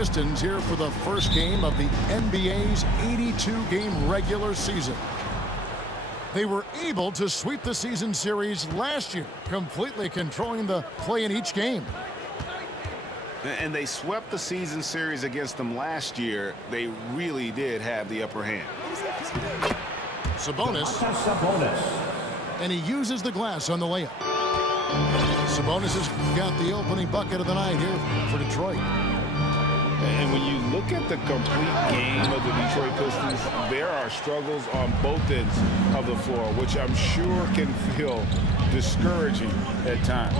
Knicks-Pistons here for the first game of the NBA's 82-game regular season. They were able to sweep the season series last year, completely controlling the play in each game. And they swept the season series against them last year. They really did have the upper hand. Sabonis. And he uses the glass on the layup. Sabonis has got the opening bucket of the night here for Detroit. And when you look at the complete game of the Detroit Pistons, there are struggles on both ends of the floor, which I'm sure can feel discouraging at times.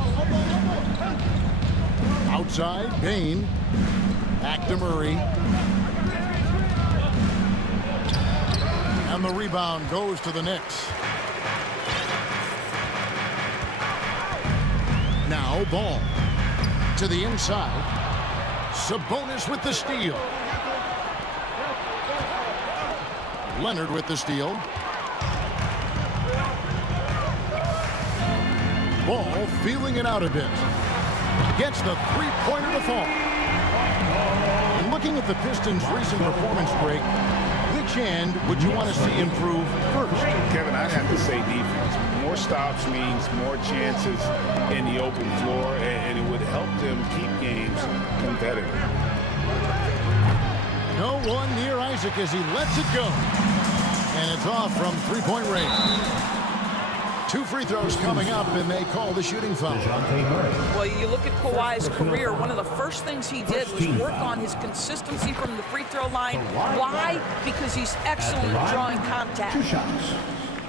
Outside, Bain. Back to Murray. And the rebound goes to the Knicks. Now Ball to the inside. Sabonis with the steal. Leonard with the steal. Ball feeling it out a bit. Gets the three-pointer to fall. And looking at the Pistons' recent performance break, which end would you want to see improve first? Kevin, I'd have to say defense. More stops means more chances in the open floor, and it would help them keep games competitive. No one near Isaac as he lets it go. And it's off from three-point range. 2 free throws coming up, and they call the shooting foul. Well, you look at Kawhi's career, one of the first things he did was work on his consistency from the free throw line. Why? Because he's excellent at drawing contact.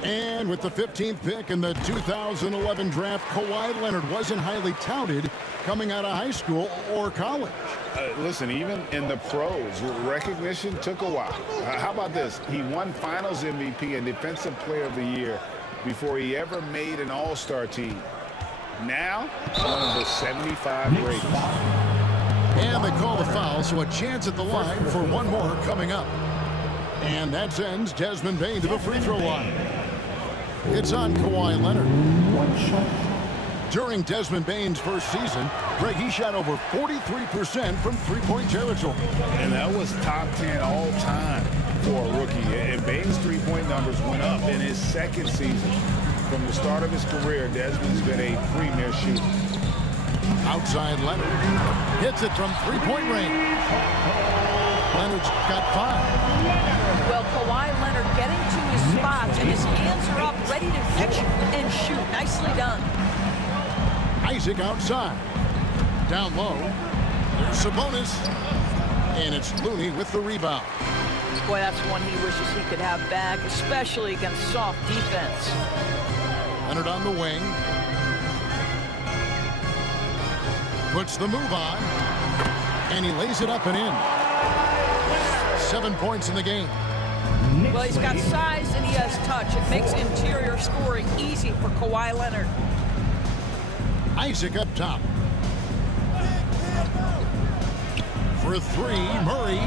And with the 15th pick in the 2011 draft, Kawhi Leonard wasn't highly touted coming out of high school or college. Listen, even in the pros, recognition took a while. How about this? He won Finals MVP and Defensive Player of the Year before he ever made an all-star team. Now, one of the 75 greatest. And they call the foul, so a chance at the line for one more coming up. And that sends Desmond Bane to the free throw line. It's on Kawhi Leonard. During Desmond Bane's first season, Greg, he shot over 43% from three-point territory. And that was top 10 all time for a rookie. And Bane's three-point numbers went up in his second season. From the start of his career, Desmond's been a premier shooter. Outside Leonard. Hits it from three-point range. Leonard's got 5. Well, Kawhi Leonard getting to his spots, and his hands are up, ready to catch and shoot. Nicely done. Isaac outside. Down low. Sabonis. And it's Looney with the rebound. Boy, that's one he wishes he could have back, especially against soft defense. Leonard on the wing. Puts the move on. And he lays it up and in. 7 points in the game. Well, he's got size and he has touch. It makes interior scoring easy for Kawhi Leonard. Isaac up top. For 3, Murray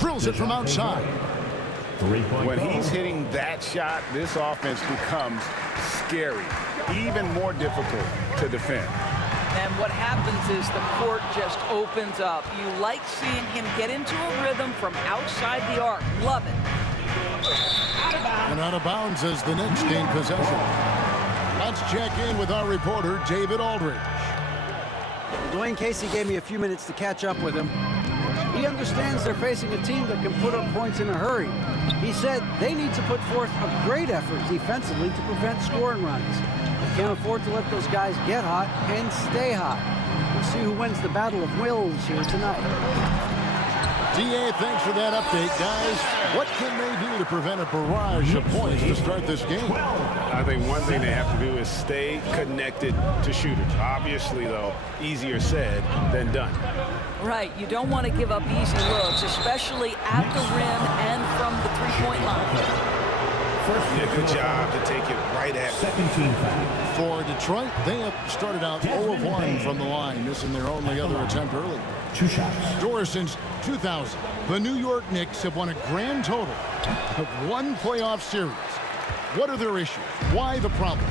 drills it from outside. When he's hitting that shot, this offense becomes scary, even more difficult to defend. And what happens is the court just opens up. You like seeing him get into a rhythm from outside the arc. Love it. And out of bounds as the Knicks gain possession. Let's check in with our reporter, David Aldridge. Dwayne Casey gave me a few minutes to catch up with him. He understands they're facing a team that can put up points in a hurry. He said they need to put forth a great effort defensively to prevent scoring runs. They can't afford to let those guys get hot and stay hot. We'll see who wins the battle of wills here tonight. D.A., thanks for that update, guys. What can they do to prevent a barrage of points to start this game? I think one thing they have to do is stay connected to shooters. Obviously, though, easier said than done. Right, you don't want to give up easy looks, especially at the rim and from the three-point line. Yeah, good job to take it right at second team foul. For Detroit, they have started out 0 of 1 from the line, missing their only other attempt early. 2 shots. Doris, since 2000, the New York Knicks have won a grand total of 1 playoff series. What are their issues? Why the problems?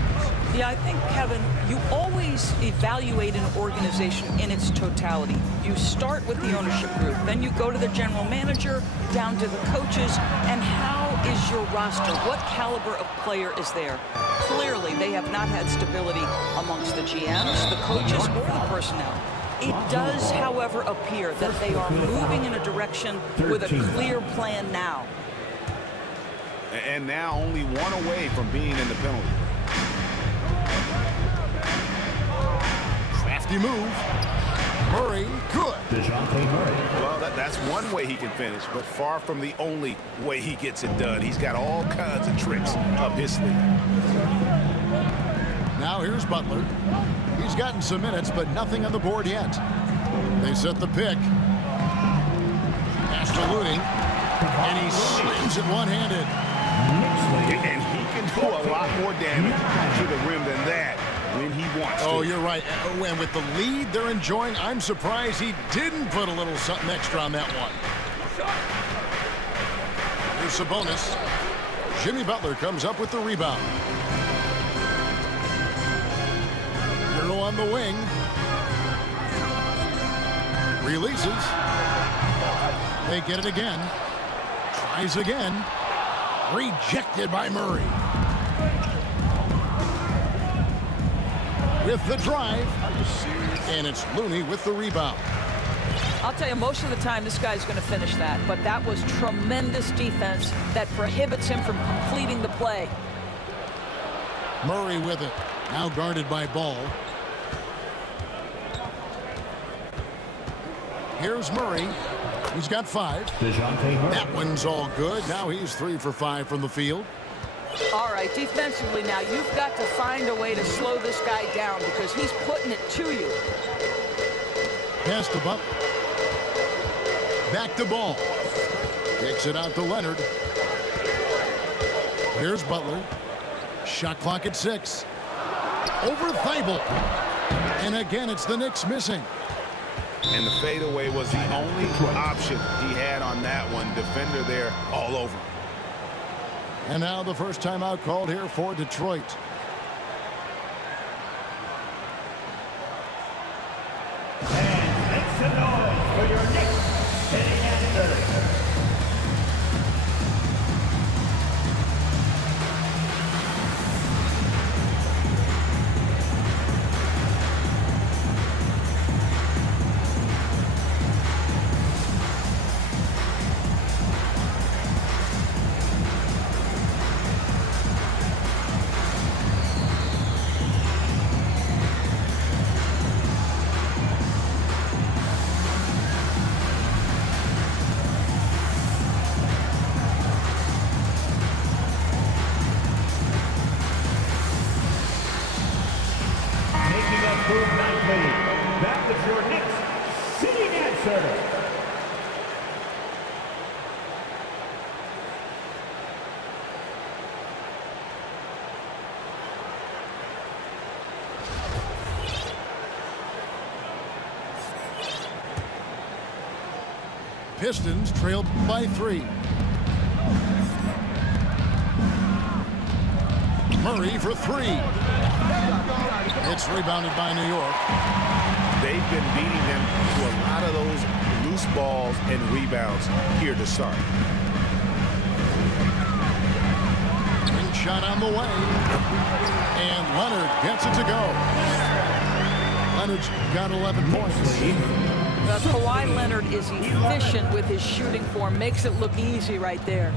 Yeah, I think, Kevin, you always evaluate an organization in its totality. You start with the ownership group, then you go to the general manager, down to the coaches, and how is your roster? What caliber of player is there? Clearly, they have not had stability amongst the GMs, the coaches, or the personnel. It does, however, appear that they are moving in a direction with a clear plan now. And now only one away from being in the penalty. Crafty move. Murray, good. Well, that's one way he can finish, but far from the only way he gets it done. He's got all kinds of tricks up his sleeve. Now here's Butler. He's gotten some minutes, but nothing on the board yet. They set the pick. Pass to Looney. And he slams it one-handed. And he can do a lot more damage to the rim than that when he wants to. Oh, you're right. And with the lead they're enjoying, I'm surprised he didn't put a little something extra on that one. Here's Sabonis. Jimmy Butler comes up with the rebound. Hero on the wing. Releases. They get it again. Tries again. Rejected by Murray. With the drive. And it's Looney with the rebound. I'll tell you, most of the time this guy's going to finish that, but that was tremendous defense that prohibits him from completing the play. Murray with it. Now guarded by Ball. Here's Murray. He's got 5. That one's all good. Now he's 3 for 5 from the field. All right, defensively now, you've got to find a way to slow this guy down because he's putting it to you. Pass to Butler. Back to Ball. Kicks it out to Leonard. Here's Butler. Shot clock at 6. Over Thibault. And again, it's the Knicks missing. And the fadeaway was the only option he had on that one. Defender there all over. And now the first timeout called here for Detroit. And make some noise for your Knicks sitting answer. That was your Knicks sitting answer. Pistons trailed by 3. Murray for 3. It's rebounded by New York. They've been beating them to a lot of those loose balls and rebounds here to start. Ring shot on the way. And Leonard gets it to go. Leonard's got 11 points. Kawhi Leonard is efficient with his shooting form. Makes it look easy right there.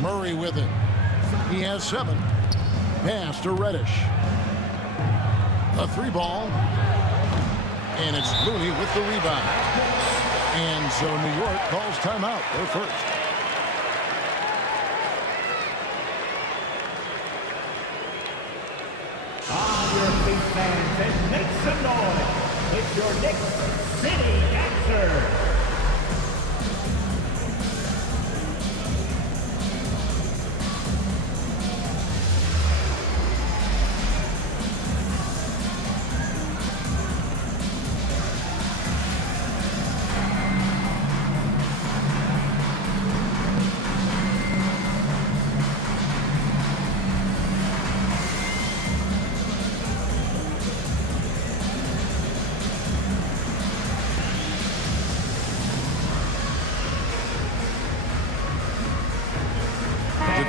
Murray with it. He has 7. Pass to Reddish. A 3 ball. And it's Looney with the rebound. And so New York calls timeout. They're first. On your feet, fans, and make some noise. It's your Knicks sitting answer.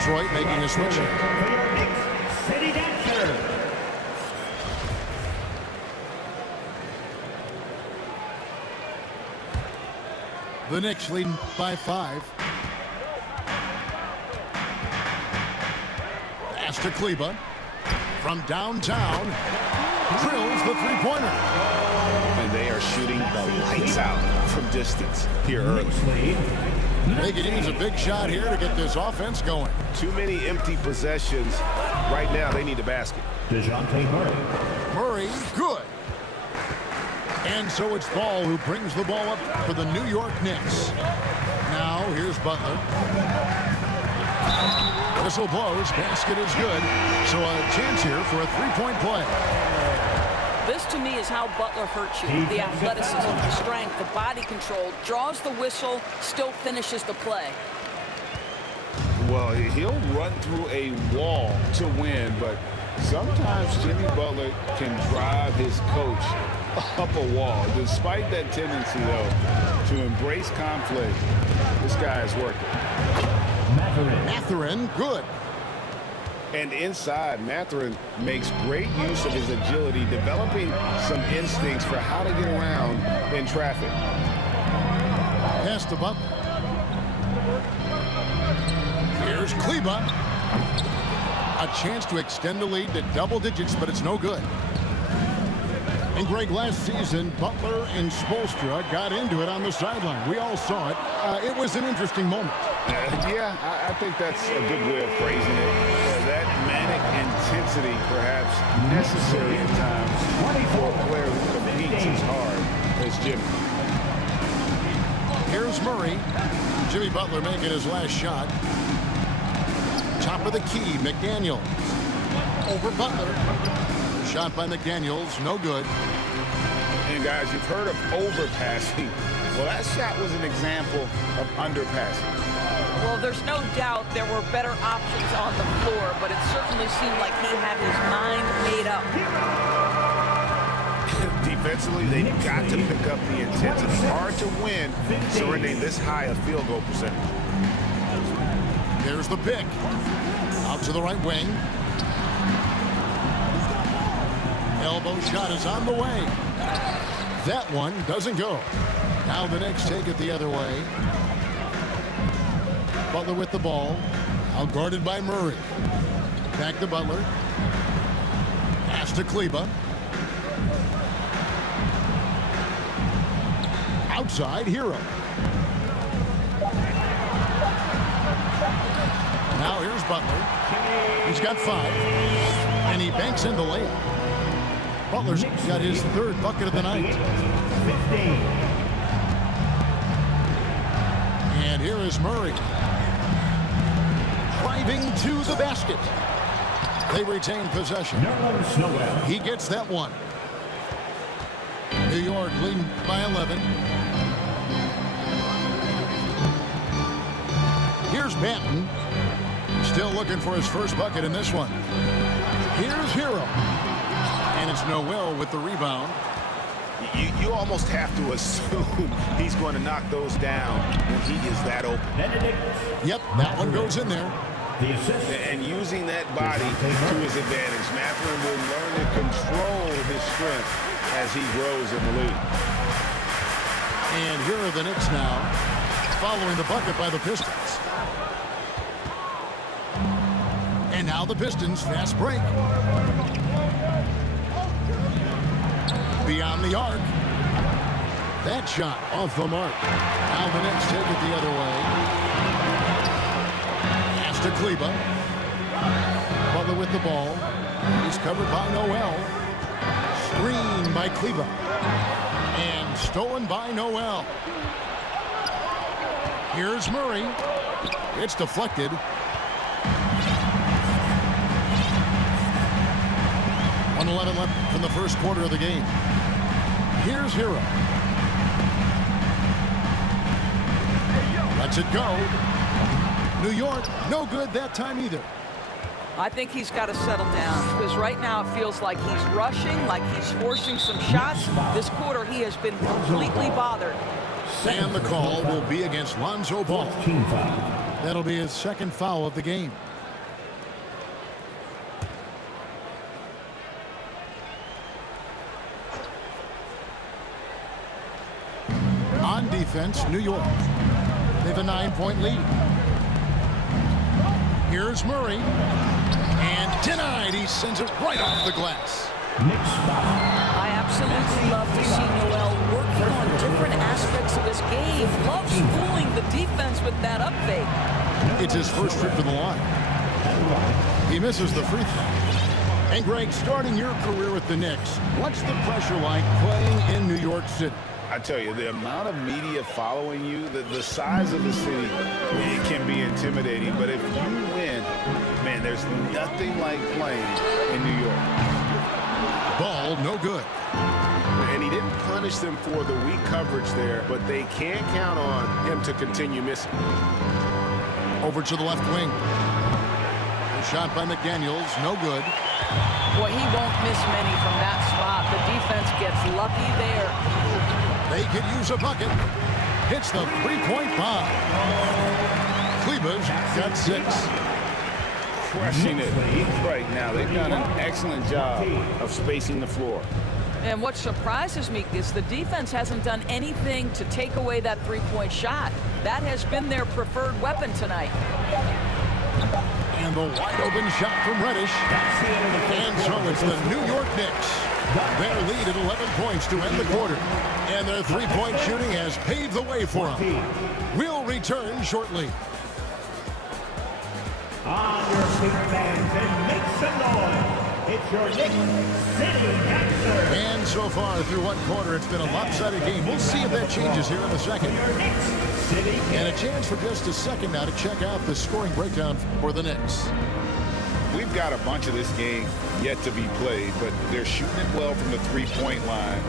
Detroit making a switch. For your Knicks City Dancer. The Knicks leading by 5. Pass to Kleba. From downtown. Drills the three-pointer. And they are shooting the lights out from distance here early. They can use a big shot here to get this offense going. Too many empty possessions. Right now, they need a basket. DeJounte Murray. Murray, good. And so it's Ball who brings the ball up for the New York Knicks. Now, here's Butler. Whistle blows, basket is good. So a chance here for a three-point play. This, to me, is how Butler hurts you. The athleticism, the strength, the body control, draws the whistle, still finishes the play. Well, he'll run through a wall to win, but sometimes Jimmy Butler can drive his coach up a wall. Despite that tendency, though, to embrace conflict, this guy is working. Mathurin, good. And inside, Mathurin makes great use of his agility, developing some instincts for how to get around in traffic. Pass to Butler. Here's Kleba. A chance to extend the lead to double digits, but it's no good. And Greg, last season, Butler and Spoelstra got into it on the sideline. We all saw it. It was an interesting moment. Yeah, I think that's a good way of phrasing it. That manic intensity, perhaps necessary at times for a player who competes as hard as Jimmy. Here's Murray. Jimmy Butler making his last shot. Top of the key, McDaniels. Over Butler. Shot by McDaniels, no good. And guys, you've heard of overpassing. Well, that shot was an example of underpassing. Well, there's no doubt there were better options on the floor, but it certainly seemed like he had his mind made up. Defensively, they've got to pick up the intensity. Hard to win surrendering this high a field goal percentage. There's the pick. Out to the right wing. Elbow shot is on the way. That one doesn't go. Now the Knicks take it the other way. Butler with the ball. Out guarded by Murray. Back to Butler. Pass to Kleba. Outside, Hero. Now here's Butler. He's got 5. And he banks in the layup. Butler's got his 3rd bucket of the night. 15. And here is Murray. Driving to the basket. They retain possession. He gets that one. New York leading by 11. Here's Banton. Still looking for his first bucket in this one. Here's Hero. And it's Noel with the rebound. You almost have to assume he's going to knock those down when he is that open. Yep, that one goes in there. The assist. And using that body to his advantage, Mathurin will learn to control his strength as he grows in the league. And here are the Knicks now, following the bucket by the Pistons. And now the Pistons fast break. Beyond the arc. That shot off the mark. Now the Knicks take it the other way. Pass to Kleba. Butler with the ball. He's covered by Noel. Screen by Kleba. And stolen by Noel. Here's Murray. It's deflected. .11 left from the first quarter of the game. Here's Hero. Lets it go. New York, no good that time either. I think he's got to settle down because right now it feels like he's rushing, like he's forcing some shots. This quarter he has been completely bothered. And the call will be against Lonzo Ball. That'll be his 2nd foul of the game. On defense, New York. They have a 9-point lead. Here's Murray. And denied. He sends it right off the glass. I absolutely love to see Noel working on different aspects of his game. Loves fooling the defense with that up fake. It's his first trip to the line. He misses the free throw. And Greg, starting your career with the Knicks, what's the pressure like playing in New York City? I tell you, the amount of media following you, the size of the city, it can be intimidating. But if you win, man, there's nothing like playing in New York. Ball, no good. And he didn't punish them for the weak coverage there, but they can't count on him to continue missing. Over to the left wing. A shot by McDaniels, no good. Boy, he won't miss many from that spot. The defense gets lucky there. They could use a bucket. Hits the three-point bomb. Kleber's got 6. Crushing it right now. They've done an excellent job of spacing the floor. And what surprises me is the defense hasn't done anything to take away that three-point shot. That has been their preferred weapon tonight. And the wide-open shot from Reddish. And so it's the New York Knicks. Their lead at 11 points to end the quarter. And their three-point shooting has paved the way for them. We'll return shortly. On your feet, fans, and make some noise. It's your Knicks City Dancer. And so far through one quarter, it's been a lopsided game. We'll see if that changes here in the second. Your Knicks City And a chance for just a second now to check out the scoring breakdown for the Knicks. We've got a bunch of this game yet to be played, but they're shooting it well from the three-point line.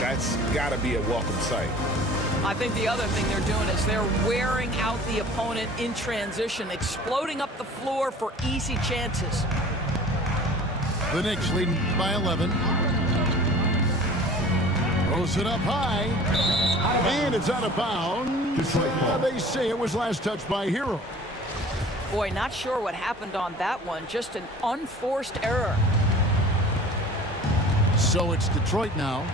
That's got to be a welcome sight. I think the other thing they're doing is they're wearing out the opponent in transition, exploding up the floor for easy chances. The Knicks leading by 11. Throws it up high. And it's out of bounds. They say it was last touched by Hero. Boy, not sure what happened on that one. Just an unforced error. So it's Detroit now.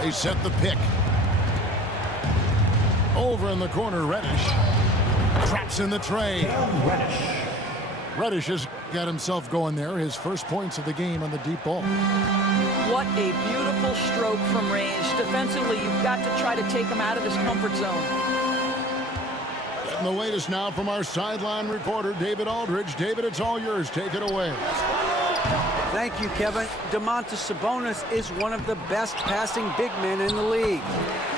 They set the pick. Over in the corner, Reddish. Traps in the tray. Reddish has got himself going there. His first points of the game on the deep ball. What a beautiful stroke from range. Defensively, you've got to try to take him out of his comfort zone. Getting the latest now from our sideline reporter, David Aldridge. David, it's all yours. Take it away. Thank you, Kevin. Domantas Sabonis is one of the best passing big men in the league.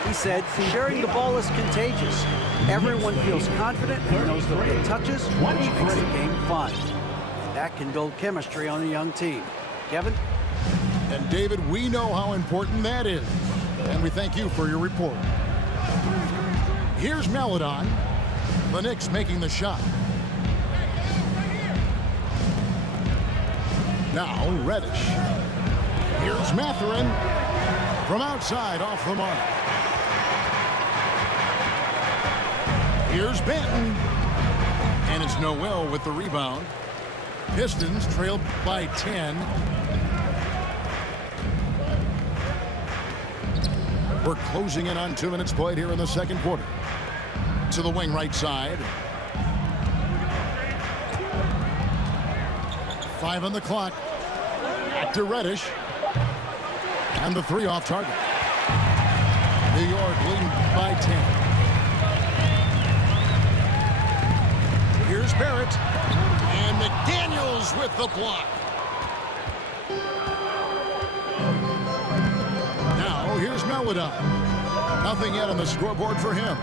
He said, sharing the ball is contagious. Everyone feels confident and knows they'll get touches, which makes the game fun. And that can build chemistry on a young team. Kevin? And David, we know how important that is. And we thank you for your report. Here's Melodon. The Knicks making the shot. Now Reddish. Here's Mathurin. From outside, off the mark. Here's Benton. And it's Noel with the rebound. Pistons trailed by 10. We're closing in on 2 minutes played here in the second quarter. To the wing right side. 5 on the clock. Back to Reddish. And the 3 off target. New York leading by 10. Here's Barrett. And McDaniels with the block. Now here's Melodon. Nothing yet on the scoreboard for him.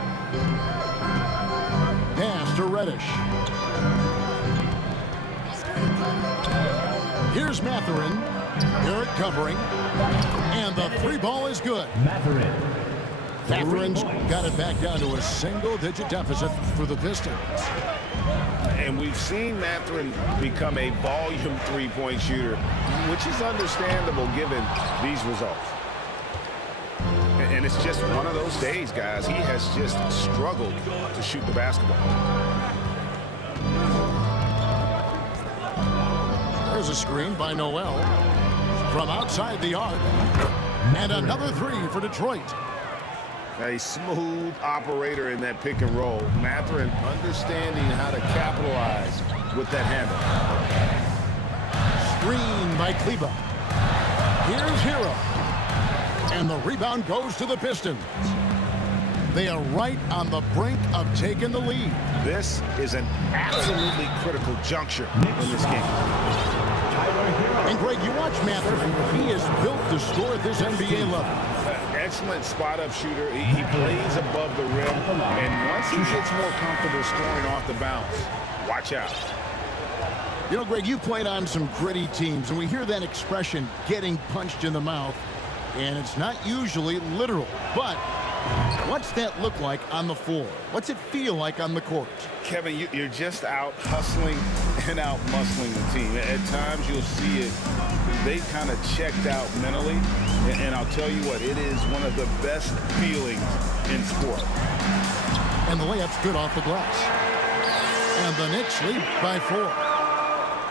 Pass to Reddish. Here's Mathurin. Barrett covering. And the 3 ball is good. Mathurin's got it back down to a single-digit deficit for the Pistons. And we've seen Mathurin become a volume three-point shooter, which is understandable given these results. And it's just one of those days, guys. He has just struggled to shoot the basketball. There's a screen by Noel. From outside the arc. And another three for Detroit. A smooth operator in that pick and roll. Mathurin understanding how to capitalize with that handle. Screen by Kleba. Here's Hero. And the rebound goes to the Pistons. They are right on the brink of taking the lead. This is an absolutely critical juncture in this game. And Greg, you watch Mathurin. He is built to score at this NBA level. Excellent spot-up shooter. He plays above the rim. And once he gets more comfortable scoring off the bounce, watch out. You know, Greg, you played on some gritty teams, and we hear that expression, getting punched in the mouth. And it's not usually literal, but what's that look like on the floor? What's it feel like on the court? Kevin, you're just out hustling and out muscling the team. At times you'll see it. They kind of checked out mentally. And I'll tell you what, it is one of the best feelings in sport. And the layup's good off the glass. And the Knicks lead by 4.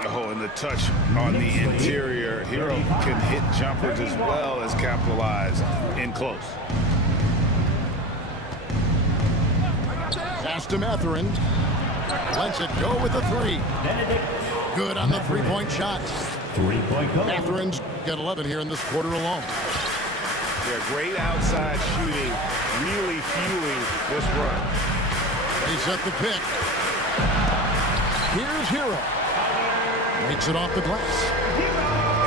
Oh, and the touch on the interior. Hero can hit jumpers as well as capitalize in close. Pass to Mathurin. Lets it go with a three. Good on the three-point shot. Mathurin's got 11 here in this quarter alone. Yeah, great outside shooting, really fueling this run. They set the pick. Here's Hero. Makes it off the glass.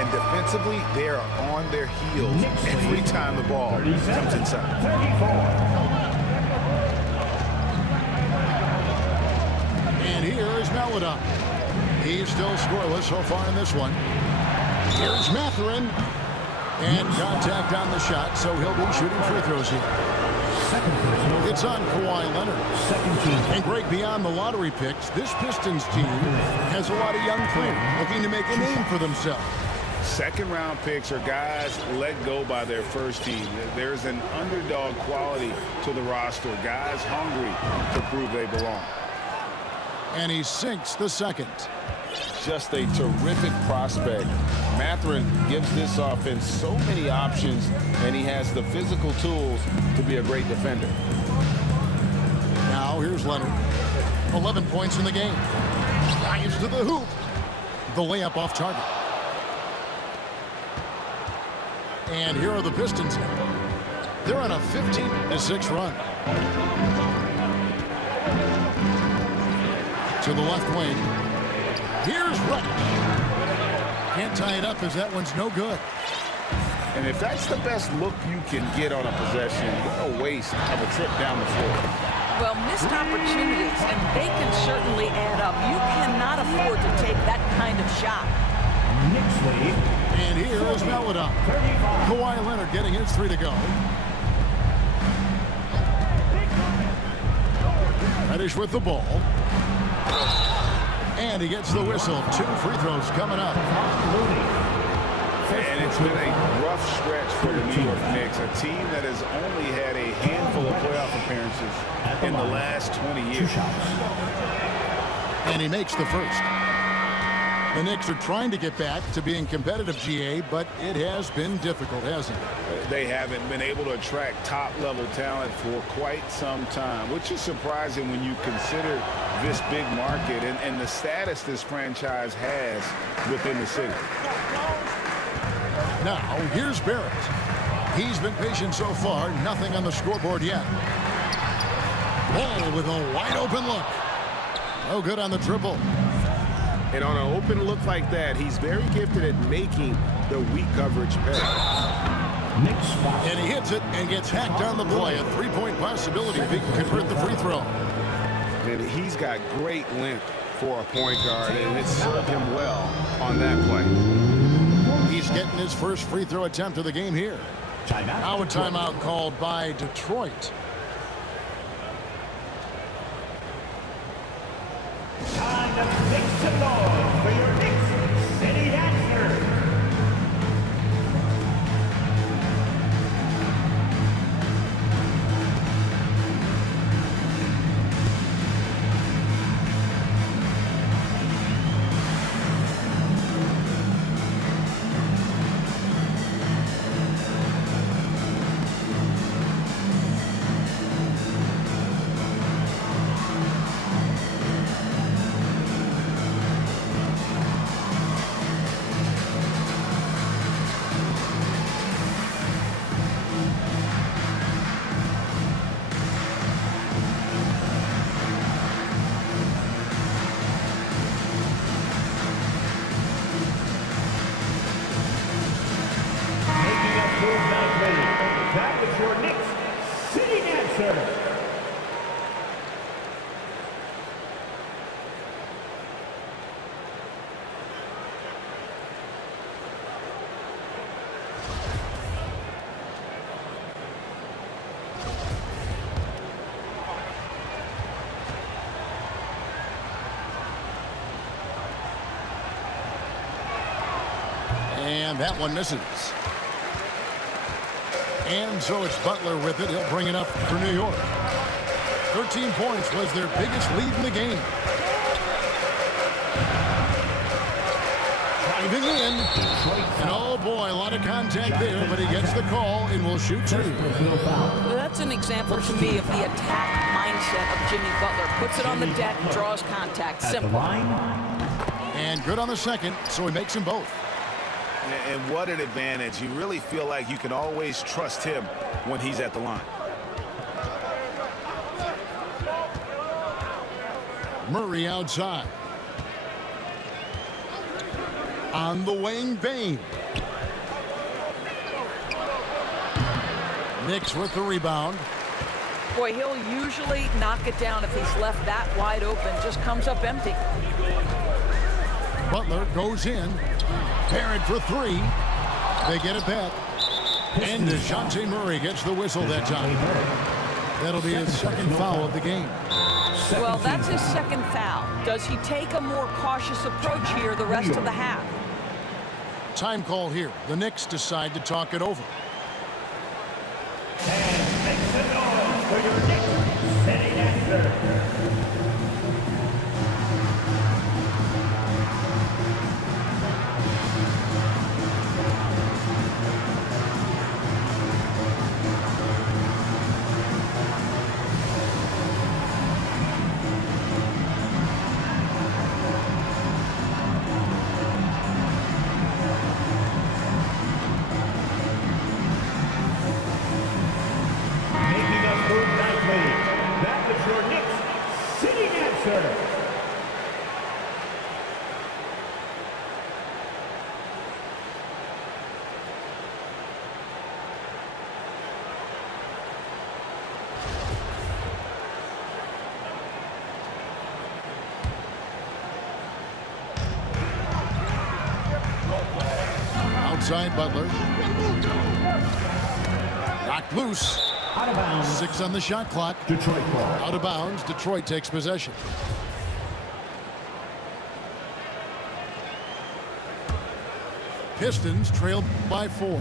And defensively, they are on their heels every time the ball comes inside. And here is Maladon. He's still scoreless so far in this one. Here's Mathurin. And contact on the shot, so he'll be shooting free throws here. It's on Kawhi Leonard. And Greg, beyond the lottery picks, this Pistons team has a lot of young players looking to make a name for themselves. Second-round picks are guys let go by their first team. There's an underdog quality to the roster. Guys hungry to prove they belong. And he sinks the second. Just a terrific prospect. Mathurin gives this offense so many options, and he has the physical tools to be a great defender. Now here's Leonard. 11 points in the game. Drives to the hoop. The layup off target. And here are the Pistons. They're on a 15-6 run. To the left wing. Here's Rutledge. Can't tie it up as that one's no good. And if that's the best look you can get on a possession, what a waste of a trip down the floor. Well, missed opportunities, and they can certainly add up. You cannot afford to take that kind of shot. Knicks lead. And here is Maladon. Kawhi Leonard getting his three to go. Reddish with the ball. And he gets the whistle. 2 free throws coming up. And it's been a rough stretch for the New York Knicks, a team that has only had a handful of playoff appearances in the last 20 years. And he makes the first. The Knicks are trying to get back to being competitive, GA, but it has been difficult, hasn't it? They haven't been able to attract top-level talent for quite some time, which is surprising when you consider this big market and the status this franchise has within the city. Now, here's Barrett. He's been patient so far. Nothing on the scoreboard yet. Ball with a wide-open look. No good on the triple. And on an open look like that, he's very gifted at making the weak coverage pay. And he hits it and gets hacked on the play. A three-point possibility if he can convert the free throw. And he's got great length for a point guard, and it served him well on that play. He's getting his first free throw attempt of the game here. Now a timeout called by Detroit. Time to make some noise for your Knicks City Dancer. And that one misses. And so it's Butler with it. He'll bring it up for New York. 13 points was their biggest lead in the game. Driving in. And oh boy, a lot of contact there, but he gets the call and will shoot two. That's an example to me of the attack mindset of Jimmy Butler. Puts it on the deck, draws contact. Simple. And good on the second, so he makes them both. And what an advantage. You really feel like you can always trust him when he's at the line. Murray outside. On the wing, Bain. Knicks with the rebound. Boy, he'll usually knock it down if he's left that wide open. Just comes up empty. Butler goes in. Parent for three. They get it back. And DeJounte Murray gets the whistle that time. That'll be his second foul of the game. Well, that's his second foul. Does he take a more cautious approach here the rest of the half? Time call here. The Knicks decide to talk it over. And make some noise for your Knicks City answer. Outside Butler. Knocked loose. Out of bounds. 6 on the shot clock. Detroit ball. Out of bounds. Detroit takes possession. Pistons trailed by 4.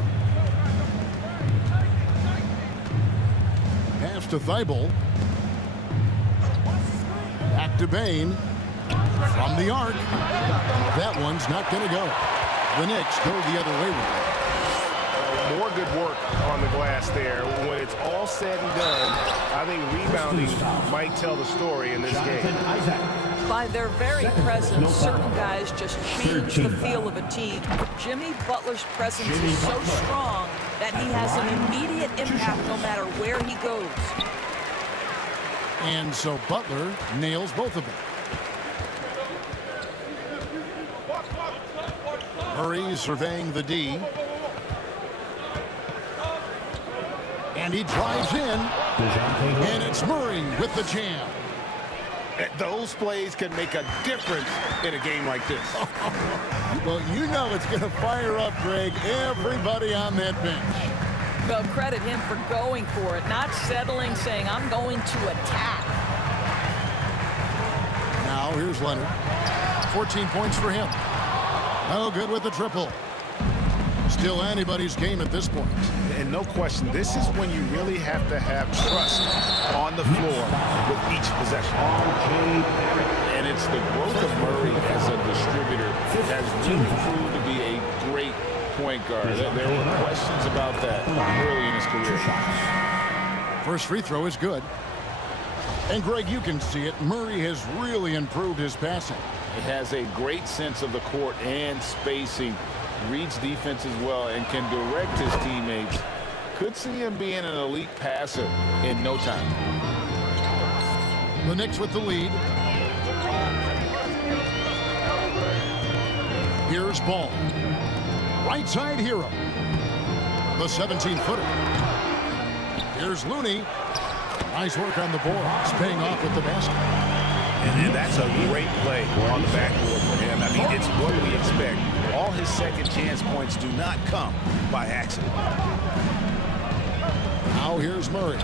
Pass to Thibault. Back to Bain. From the arc. That one's not going to go. The Knicks go the other way with it. More good work on the glass there. When it's all said and done, I think rebounding might tell the story in this game. By their very presence, certain guys just change the feel of a team. Jimmy Butler's presence is so strong that he has an immediate impact no matter where he goes. And so Butler nails both of them. Murray surveying the D. And he drives in. And it's Murray with the jam. Those plays can make a difference in a game like this. Well, you know it's going to fire up, Greg, everybody on that bench. Well, credit him for going for it, not settling, saying, I'm going to attack. Now, here's Leonard. 14 points for him. No good with the triple. Still anybody's game at this point. And no question, this is when you really have to have trust on the floor with each possession. And it's the growth of Murray as a distributor has really proved to be a great point guard. There were questions about that early in his career. First free throw is good. And Greg, you can see it. Murray has really improved his passing. He has a great sense of the court and spacing. Reads defense as well and can direct his teammates. Could see him being an elite passer in no time. The Knicks with the lead. Here's Ball. Right side hero. The 17-footer. Here's Looney. Nice work on the boards, paying off with the basket. And that's a great play on the backboard for him. I mean, it's what we expect. All his second chance points do not come by accident. Now here's Murray.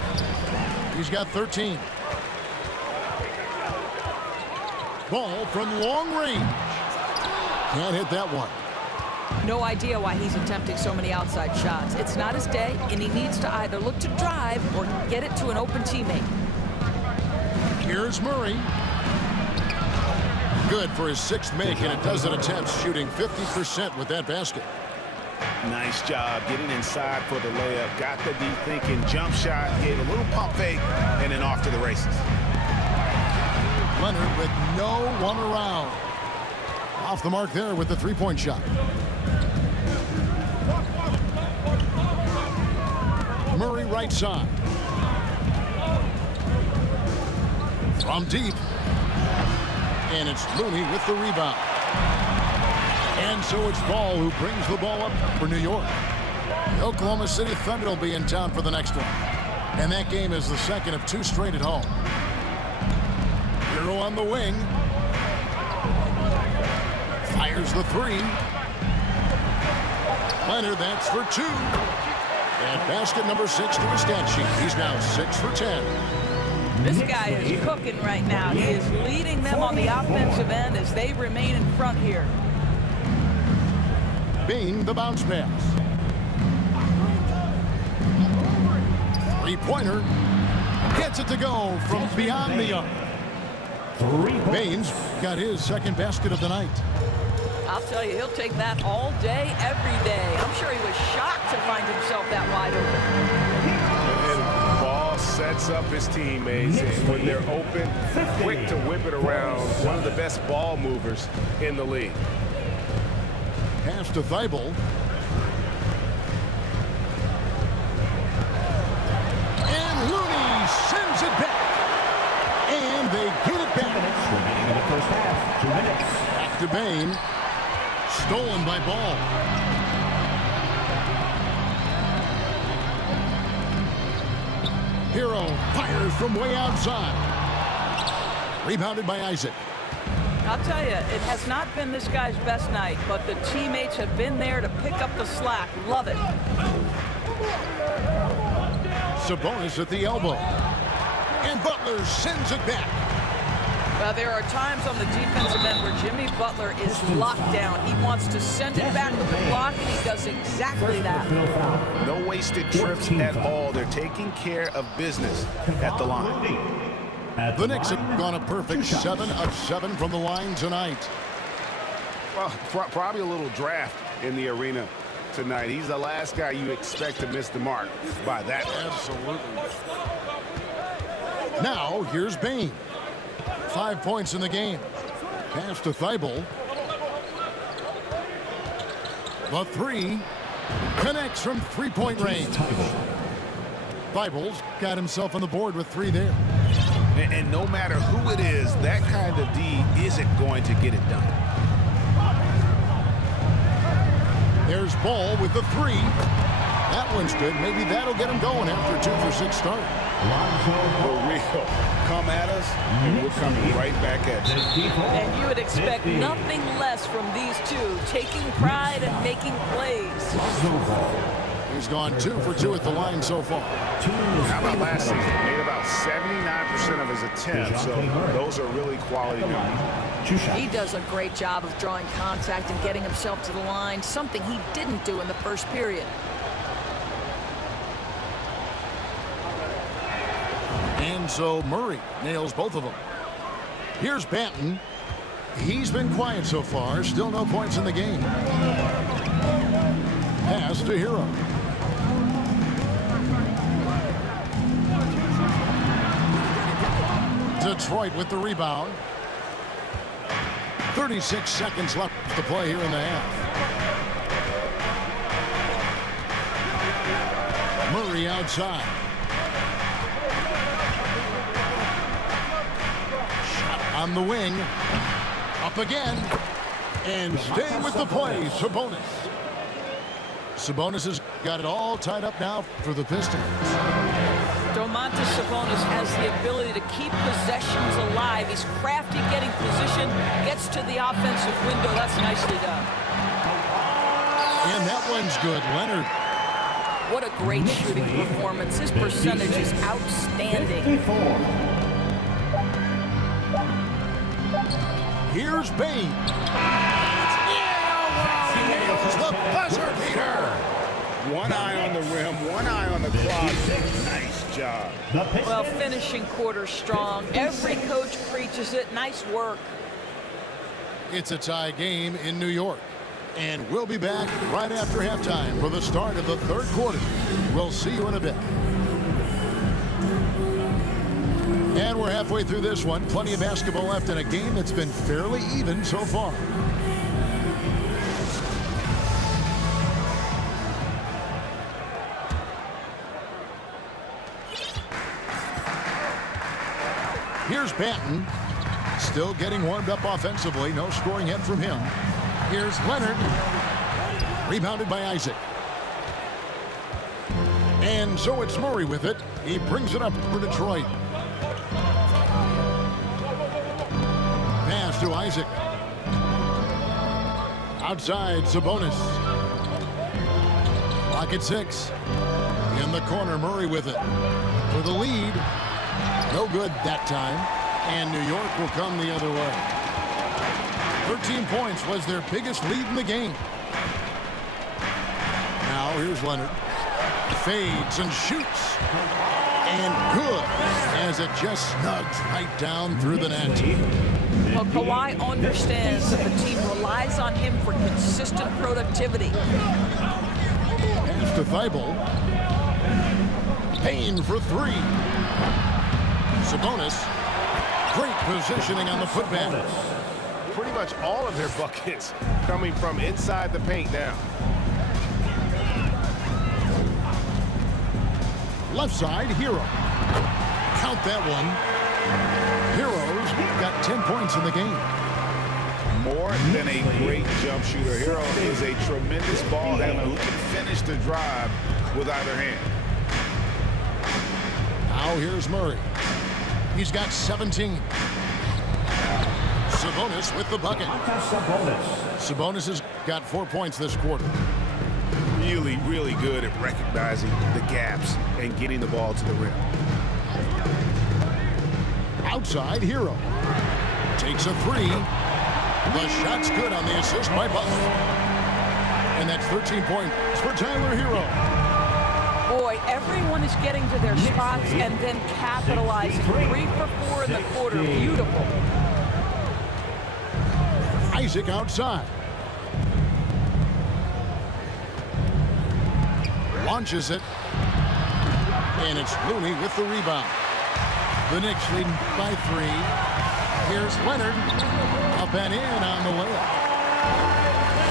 He's got 13. Ball from long range. Can't hit that one. No idea why he's attempting so many outside shots. It's not his day, and he needs to either look to drive or get it to an open teammate. Here's Murray. Good for his 6th make and a dozen attempts, shooting 50% with that basket. Nice job getting inside for the layup. Got the deep thinking jump shot, gave a little pump fake, and then off to the races. Leonard with no one around. Off the mark there with the three-point shot. Murray right side. From deep. And it's Looney with the rebound. And so it's Ball who brings the ball up for New York. The Oklahoma City Thunder will be in town for the next one. And that game is the second of 2 straight at home. Hero on the wing. Fires the 3. Leonard, that's for 2. And basket number 6 to his stat sheet. He's now 6 for 10. This guy is cooking right now. He is leading them on the offensive end as they remain in front here. Bean, the bounce pass. Three-pointer. Gets it to go from beyond the arc. Baines got his 2nd basket of the night. I'll tell you, he'll take that all day, every day. I'm sure he was shocked to find himself that wide open. And Ball sets up his teammates, and when they're open, quick to whip it around. One of the best ball movers in the league. Pass to Thibault. And Looney sends it back. And they get it back. Remaining in the first half, 2 minutes. Back to Bain. Stolen by Ball. Hero fires from way outside. Rebounded by Isaac. I'll tell you, it has not been this guy's best night, but the teammates have been there to pick up the slack. Love it. Sabonis at the elbow. And Butler sends it back. Well, there are times on the defensive end where Jimmy Butler is locked down. He wants to send it back with the block, and he does exactly that. No wasted trips at all. They're taking care of business at the line. The Knicks have gone a perfect 7 of 7 from the line tonight. Well, probably a little draft in the arena tonight. He's the last guy you expect to miss the mark by that. Absolutely. Now, here's Bain. 5 points in the game. Pass to Thibault. The 3 connects from 3-point range. Thibault's got himself on the board with 3 there. And no matter who it is, that kind of D isn't going to get it done. There's Ball with the 3. That one's good. Maybe that'll get him going after a 2 for 6 start. For real. Come at us, and we're coming right back at you. And you would expect nothing less from these two, taking pride and making plays. He's gone 2 for 2 at the line so far. How about last season? Made about 79% of his attempts, so those are really quality numbers. He does a great job of drawing contact and getting himself to the line, something he didn't do in the first period. And so Murray nails both of them. Here's Banton. He's been quiet so far. Still no points in the game. Pass to Hero. Detroit with the rebound. 36 seconds left to play here in the half. Murray outside. Shot on the wing. Up again. And staying with the play, Sabonis. Sabonis has got it all tied up now for the Pistons. Domantas Sabonis has the ability to keep possessions alive. He's crafty getting position, gets to the offensive window. That's nicely done. And that one's good, Leonard. What a great shooting performance. His percentage is outstanding. Here's Bain. Here's the buzzer beater. One eye on the rim, one eye on the clock. Nice job. Well, finishing quarter strong. Every coach preaches it. Nice work. It's a tie game in New York. And we'll be back right after halftime for the start of the third quarter. We'll see you in a bit. And we're halfway through this one. Plenty of basketball left in a game that's been fairly even so far. Here's Banton. Still getting warmed up offensively. No scoring yet from him. Here's Leonard. Rebounded by Isaac. And so it's Murray with it. He brings it up for Detroit. Pass to Isaac. Outside, Sabonis. Clock at 6. In the corner, Murray with it. For the lead. No good that time. And New York will come the other way. 13 points was their biggest lead in the game. Now here's Leonard. Fades and shoots. And good, as it just snugs right down through the net. Well, Kawhi understands that the team relies on him for consistent productivity. Pass to Thibault. Payne for 3. Sabonis. Great positioning on the putback. Pretty much all of their buckets coming from inside the paint now. Left side, Hero. Count that one. Hero's got 10 points in the game. More than a great jump shooter, Hero is a tremendous ball handler who can finish the drive with either hand. Now here's Murray. He's got 17. Sabonis with the bucket. Sabonis has got 4 points this quarter. Really, really good at recognizing the gaps and getting the ball to the rim. Outside, Hero. Takes a 3. The shot's good on the assist by Butler. And that's 13 points for Tyler Hero. Boy, everyone is getting to their spots and then capitalizing. 3 for 4 in the quarter. Beautiful. Isaac outside. Launches it. And it's Looney with the rebound. The Knicks leading by 3. Here's Leonard. Up and in on the layup.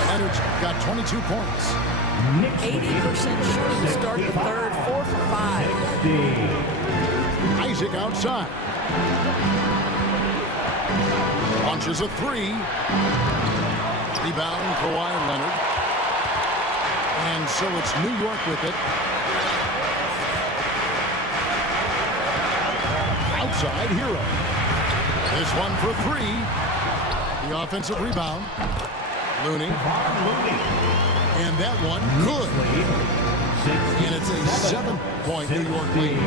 Leonard's got 22 points. 80% shooting to start the third. 4 for 5. Isaac outside. Launches a 3. Rebound, Kawhi Leonard. And so it's New York with it. Outside, Hero. This one for 3. The offensive rebound. Looney. And that one, good. And it's a 7-point New York lead.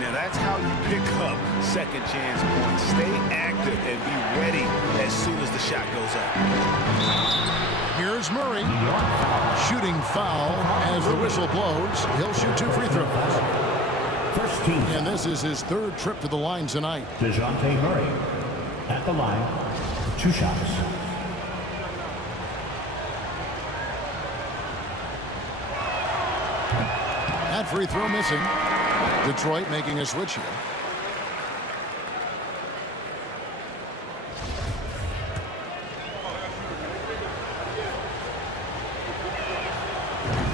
Now that's how you pick up second chance points. Stay active and be ready as soon as the shot goes up. Here's Murray. Shooting foul as the whistle blows. He'll shoot 2 free throws. And this is his 3rd trip to the line tonight. DeJounte Murray at the line. 2 shots. That free throw missing. Detroit making a switch here.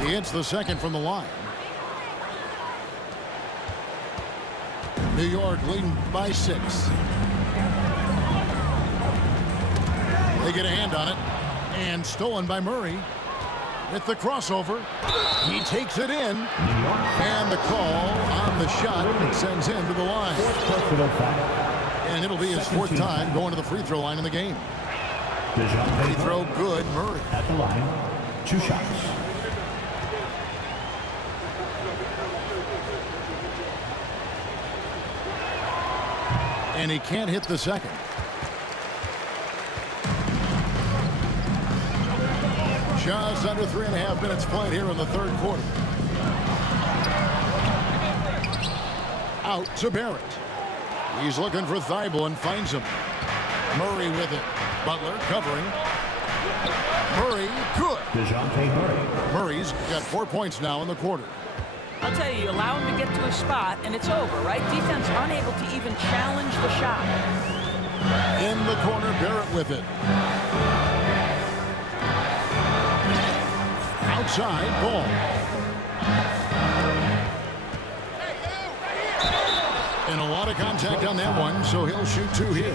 He hits the second from the line. New York leading by 6. They get a hand on it. And stolen by Murray. With the crossover. He takes it in. And the call on the shot sends him to the line. And it'll be his 4th time going to the free throw line in the game. Free throw good, Murray. At the line, 2 shots. And he can't hit the second. Just Just under 3.5 minutes played here in the third quarter. Out to Barrett. He's looking for Thibault and finds him. Murray with it. Butler covering. Murray, good. Murray's got 4 points now in the quarter. I'll tell you, allow him to get to a spot, and it's over, right? Defense unable to even challenge the shot. In the corner, Barrett with it. Outside, Ball. And a lot of contact on that one, so he'll shoot 2 here.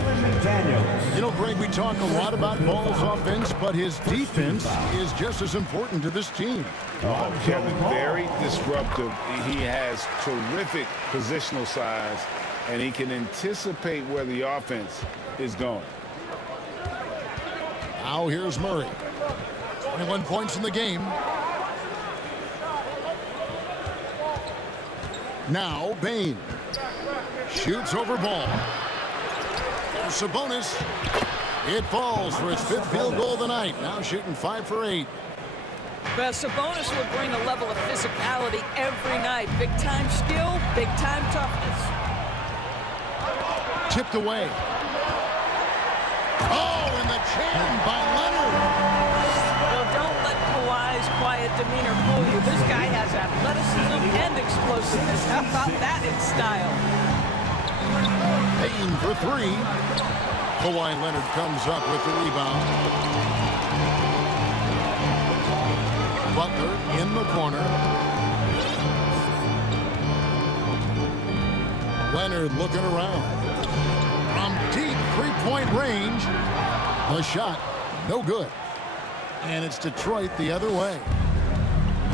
You know, Greg, we talk a lot about Ball's offense, but his defense is just as important to this team. Kevin, very disruptive. He has terrific positional size, and he can anticipate where the offense is going. Now here's Murray. 21 points in the game. Now Bain. Shoots over Ball. There's Sabonis. It falls for his 5th field goal of the night. Now shooting 5 for 8. Well, Sabonis will bring a level of physicality every night. Big-time skill, big-time toughness. Tipped away. Oh, and the jam by Leonard. Well, don't let Kawhi's quiet demeanor fool you. This guy has athleticism and explosiveness. How about that in style? Payne for 3. Kawhi Leonard comes up with the rebound. Butler in the corner. Leonard looking around. From deep 3-point range. The shot, no good. And it's Detroit the other way.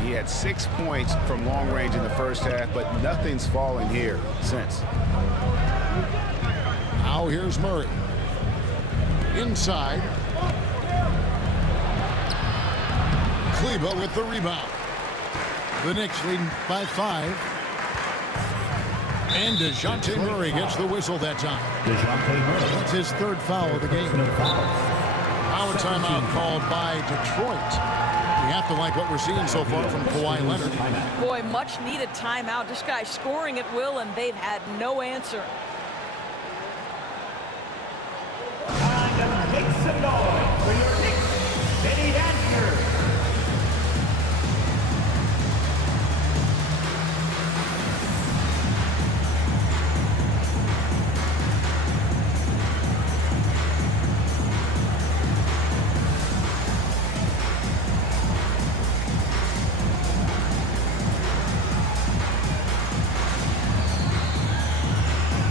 He had 6 points from long range in the first half, but nothing's fallen here since. Now here's Murray. Inside. Kleba with the rebound. The Knicks leading by 5. And DeJounte Murray gets the whistle that time. That's his 3rd foul of the game. Now a timeout called by Detroit. You have to like what we're seeing so far from Kawhi Leonard. Boy, much needed timeout. This guy's scoring at will, and they've had no answer. Make some noise for your Knicks City Dancers.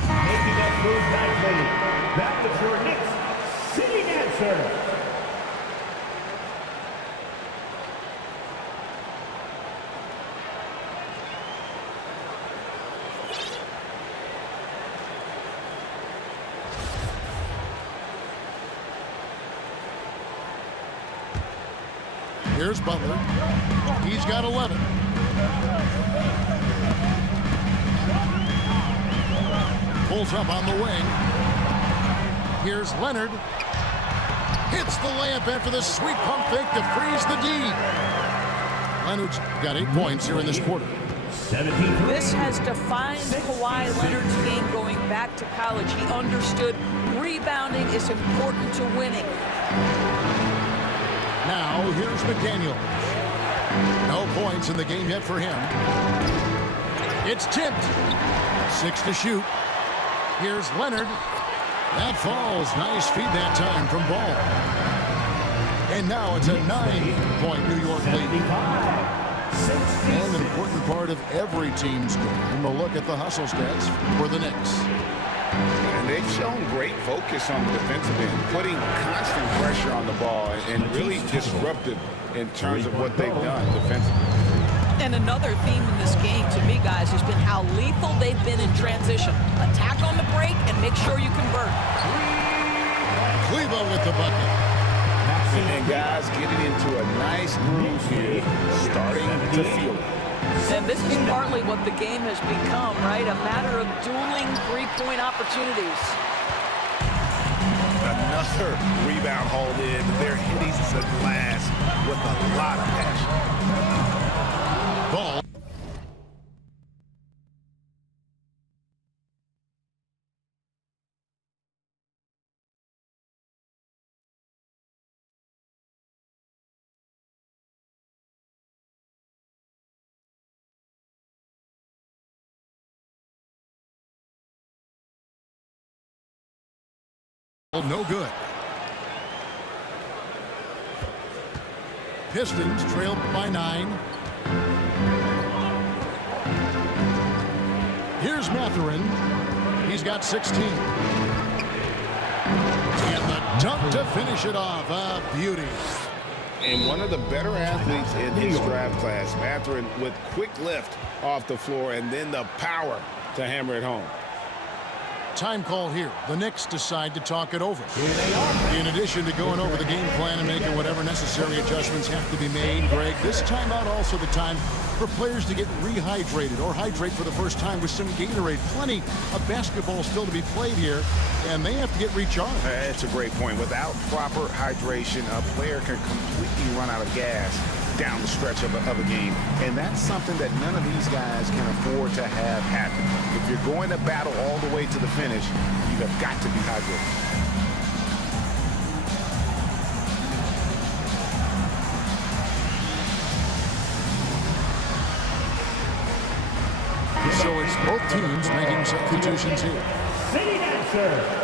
Making that move nicely. That was your Knicks City Dancer. Here's Butler. He's got 11. Pulls up on the wing. Here's Leonard. Hits the layup after the sweet pump fake to freeze the D. Leonard's got 8 points here in this quarter. This has defined Kawhi Leonard's game going back to college. He understood rebounding is important to winning. Now here's McDaniel. No points in the game yet for him. It's tipped. 6 to shoot. Here's Leonard. That falls. Nice feed that time from Ball. And now it's a 9-point New York lead. And an important part of every team's game. A look at the hustle stats for the Knicks. And they've shown great focus on the defensive end, putting constant pressure on the ball and really disruptive in terms of what they've done defensively. And another theme in this game, to me, guys, has been how lethal they've been in transition. Attack on the break and make sure you convert. Kleba with the bucket. And guys getting into a nice groove here, starting to feel it. And this is partly what the game has become, right? A matter of dueling three-point opportunities. Another rebound hauled in. They're hitting the glass with a lot of passion. Ball. No good. Pistons trailed by 9. Here's Mathurin. He's got 16. And the dunk to finish it off. A beauty. And one of the better athletes in his draft class, Mathurin, with quick lift off the floor and then the power to hammer it home. Time call here. The Knicks decide to talk it over. In addition to going over the game plan and making whatever necessary adjustments have to be made, Greg, this timeout also the time for players to get rehydrated or hydrate for the first time with some Gatorade. Plenty of basketball still to be played here, and they have to get recharged. That's a great point. Without proper hydration, a player can completely run out of gas down the stretch of a game. And that's something that none of these guys can afford to have happen. If you're going to battle all the way to the finish, you have got to be hydrated. So it's both teams making substitutions here. City dancer.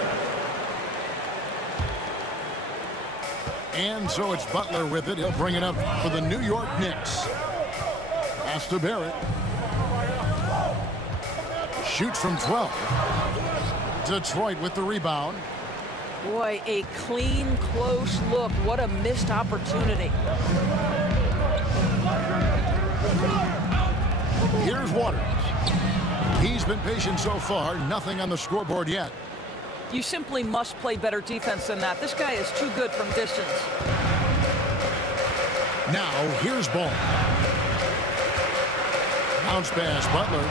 And so it's Butler with it. He'll bring it up for the New York Knicks. Pass to Barrett. Shoots from 12. Detroit with the rebound. Boy, a clean, close look. What a missed opportunity. Here's Waters. He's been patient so far. Nothing on the scoreboard yet. You simply must play better defense than that. This guy is too good from distance. Now, here's Ball. Bounce pass, Butler.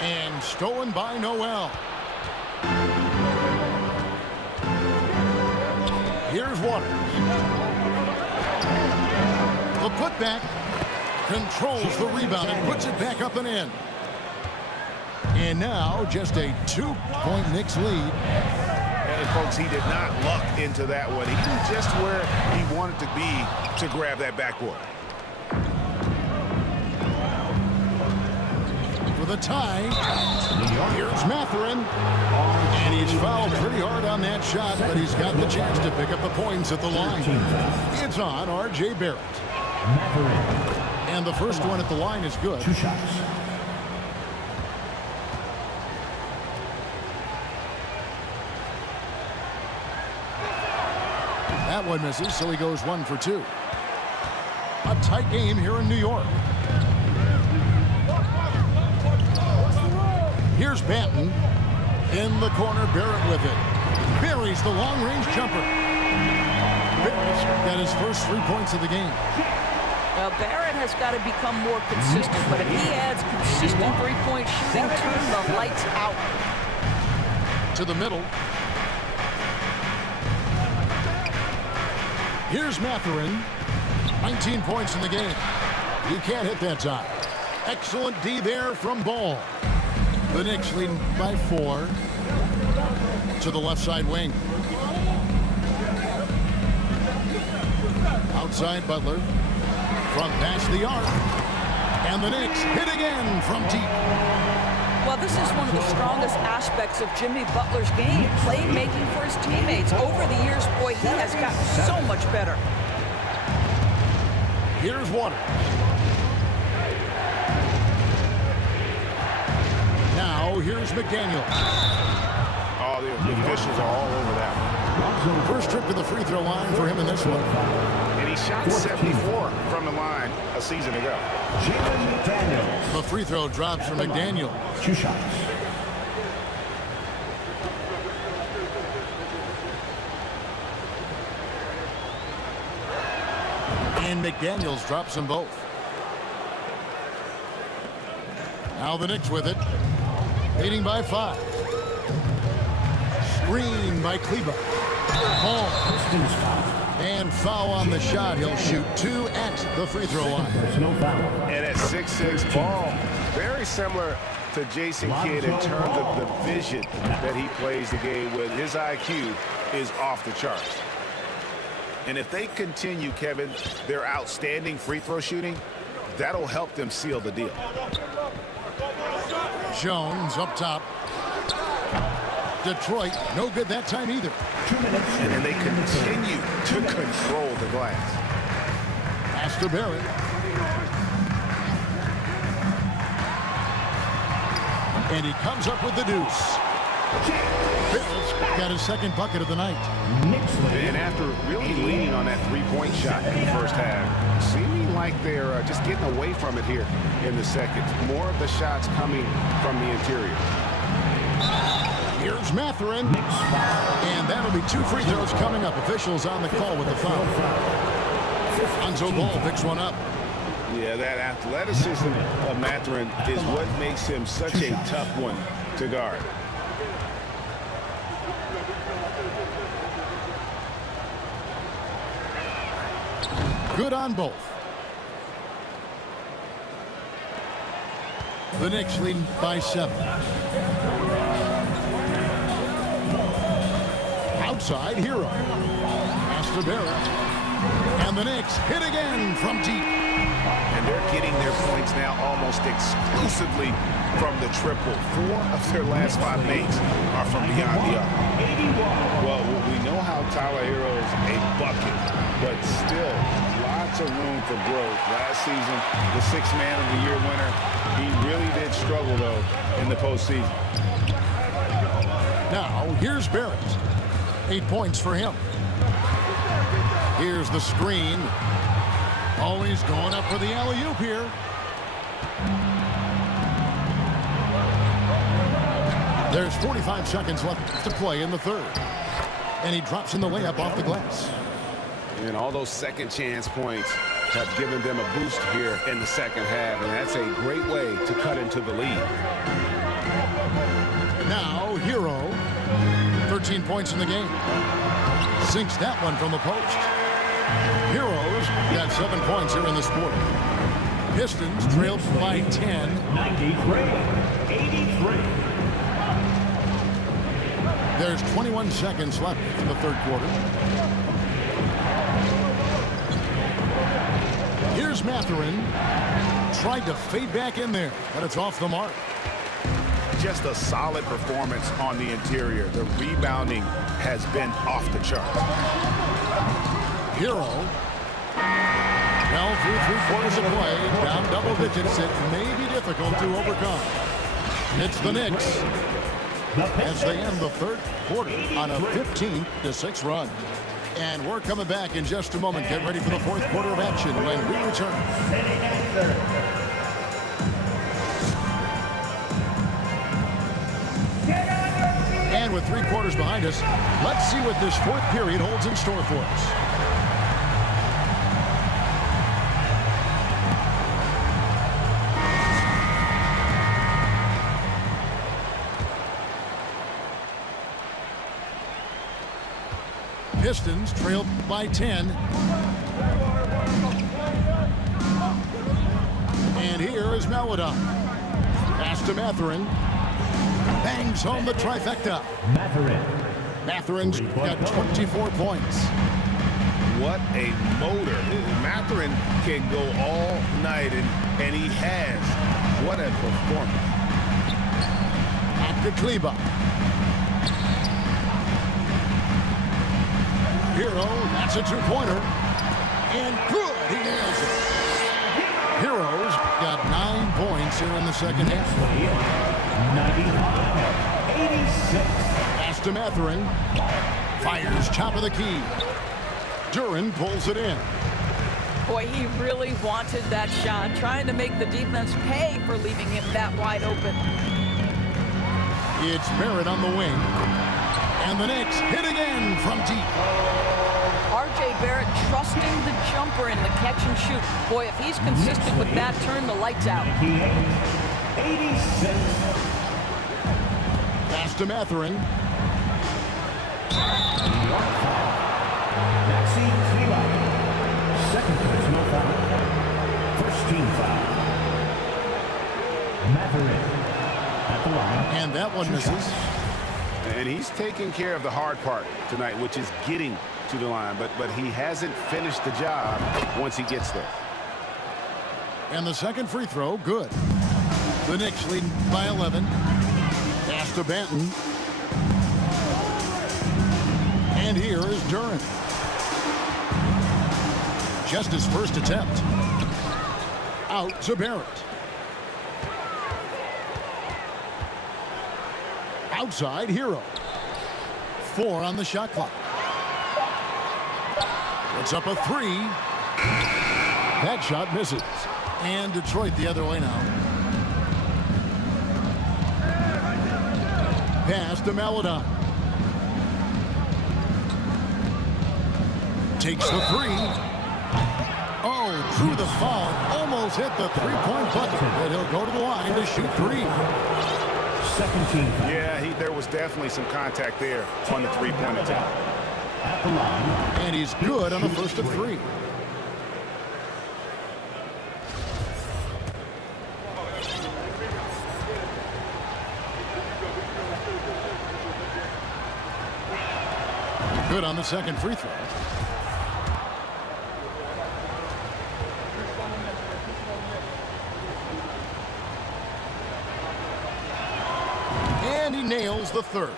And stolen by Noel. Here's Waters. The putback controls the rebound and puts it back up and in. And now just a 2-point Knicks lead. And folks, he did not luck into that one. He was just where he wanted to be to grab that backboard. For the tie, here's Mathurin. And he's fouled pretty hard on that shot, but he's got the chance to pick up the points at the line. It's on R.J. Barrett. And the first one at the line is good. 2 shots. That one misses, so he goes 1 for 2. A tight game here in New York. Here's Banton. In the corner, Barrett with it. Buries the long-range jumper. Barrett's got his first 3 points of the game. Now, Barrett has got to become more consistent, but if he adds consistent three-point shooting, turn the lights out. To the middle. Here's Mathurin. 19 points in the game. He can't hit that time. Excellent D there from Ball. The Knicks leading by 4. To the left side wing. Outside Butler. From past the arc. And the Knicks hit again from deep. Well, this is one of the strongest aspects of Jimmy Butler's game, playmaking for his teammates. Over the years, boy, he has gotten so much better. Here's Waters. Now, here's McDaniel. Oh, the officials are all over that one. First trip to the free throw line for him in this one. And he shot 74 from the line a season ago. The free throw drops from McDaniel. 2 shots. And McDaniels drops them both. Now the Knicks with it. Leading by 5. Screen by Kleba. Pistons foul. And foul on the shot. He'll shoot 2 at the free throw line. Personal foul. And at 6'6", ball, very similar to Jason Kidd in terms of the vision that he plays the game with. His IQ is off the charts. And if they continue, Kevin, their outstanding free throw shooting, that'll help them seal the deal. Jones up top. Detroit, no good that time either. 2 minutes. And then they continue to control the glass. Pass to Barrett. And he comes up with the deuce. Barrett's got his second bucket of the night. And after really leaning on that three-point shot in the first half, seeming like they're just getting away from it here in the second. More of the shots coming from the interior. Here's Mathurin. And that'll be 2 free throws coming up. Officials on the call with the foul. Lonzo Ball picks one up. Yeah, that athleticism of Mathurin is what makes him such a tough one to guard. Good on both. The Knicks lead by 7. Outside, Hero. Pass to Barrett. And the Knicks hit again from deep. And they're getting their points now almost exclusively from the triple. 4 of their last 5 makes are from beyond the arc. Well, we know how Tyler Hero is a bucket, but still lots of room for growth. Last season, the 6th Man of the Year winner, he really did struggle, though, in the postseason. Now, here's Barrett. 8 points for him. Here's the screen. Always going up for the alley-oop here. There's 45 seconds left to play in the third. And he drops in the layup off the glass. And all those second chance points have given them a boost here in the second half, and that's a great way to cut into the lead. Now, Hero. 13 points in the game. Sinks that one from the post. Heroes got 7 points here in this quarter. Pistons trailed by 10. 93-83. There's 21 seconds left in the third quarter. Here's Mathurin. Tried to fade back in there, but it's off the mark. Just a solid performance on the interior. The rebounding has been off the chart. Hero. Now through 3 quarters of play, down double digits. It may be difficult to overcome. It's the Knicks as they end the third quarter on a 15-6 run. And we're coming back in just a moment. Get ready for the fourth quarter of action when we return. And with 3 quarters behind us, let's see what this fourth period holds in store for us. Pistons trailed by 10. And here is Maladon. Pass to Mathurin. Bangs home the trifecta. Mathurin's got 24 points. What a motor. Mathurin can go all night, and he has. What a performance. At the Kleba. Hero, that's a 2-pointer. And good, he nails it. Hero's got 9 points here in the second half. 96. Pass to Mathurin. Fires top of the key. Duran pulls it in. Boy, he really wanted that shot, trying to make the defense pay for leaving him that wide open. It's Barrett on the wing. And the Knicks hit again from deep. R.J. Barrett trusting the jumper in the catch and shoot. Boy, if he's consistent with that, turn the lights out. 86. Pass to Mathurin. Second personal foul. First team foul. Maverick at the line. And that one misses. And he's taking care of the hard part tonight, which is getting to the line. But he hasn't finished the job once he gets there. And the second free throw, good. The Knicks leading by 11. Pass to Banton. And here is Duran. Just his first attempt. Out to Barrett. Outside, Hero. 4 on the shot clock. It's up a 3. That shot misses. And Detroit the other way now. Pass to Maladon. Takes the 3. Oh, drew the foul. Almost hit the three-point bucket. But he'll go to the line to shoot 3. Second team foul. Yeah, there was definitely some contact there on the three-point attempt. At the line. And he's good on the first of 3. Good on the second free throw. And he nails the third.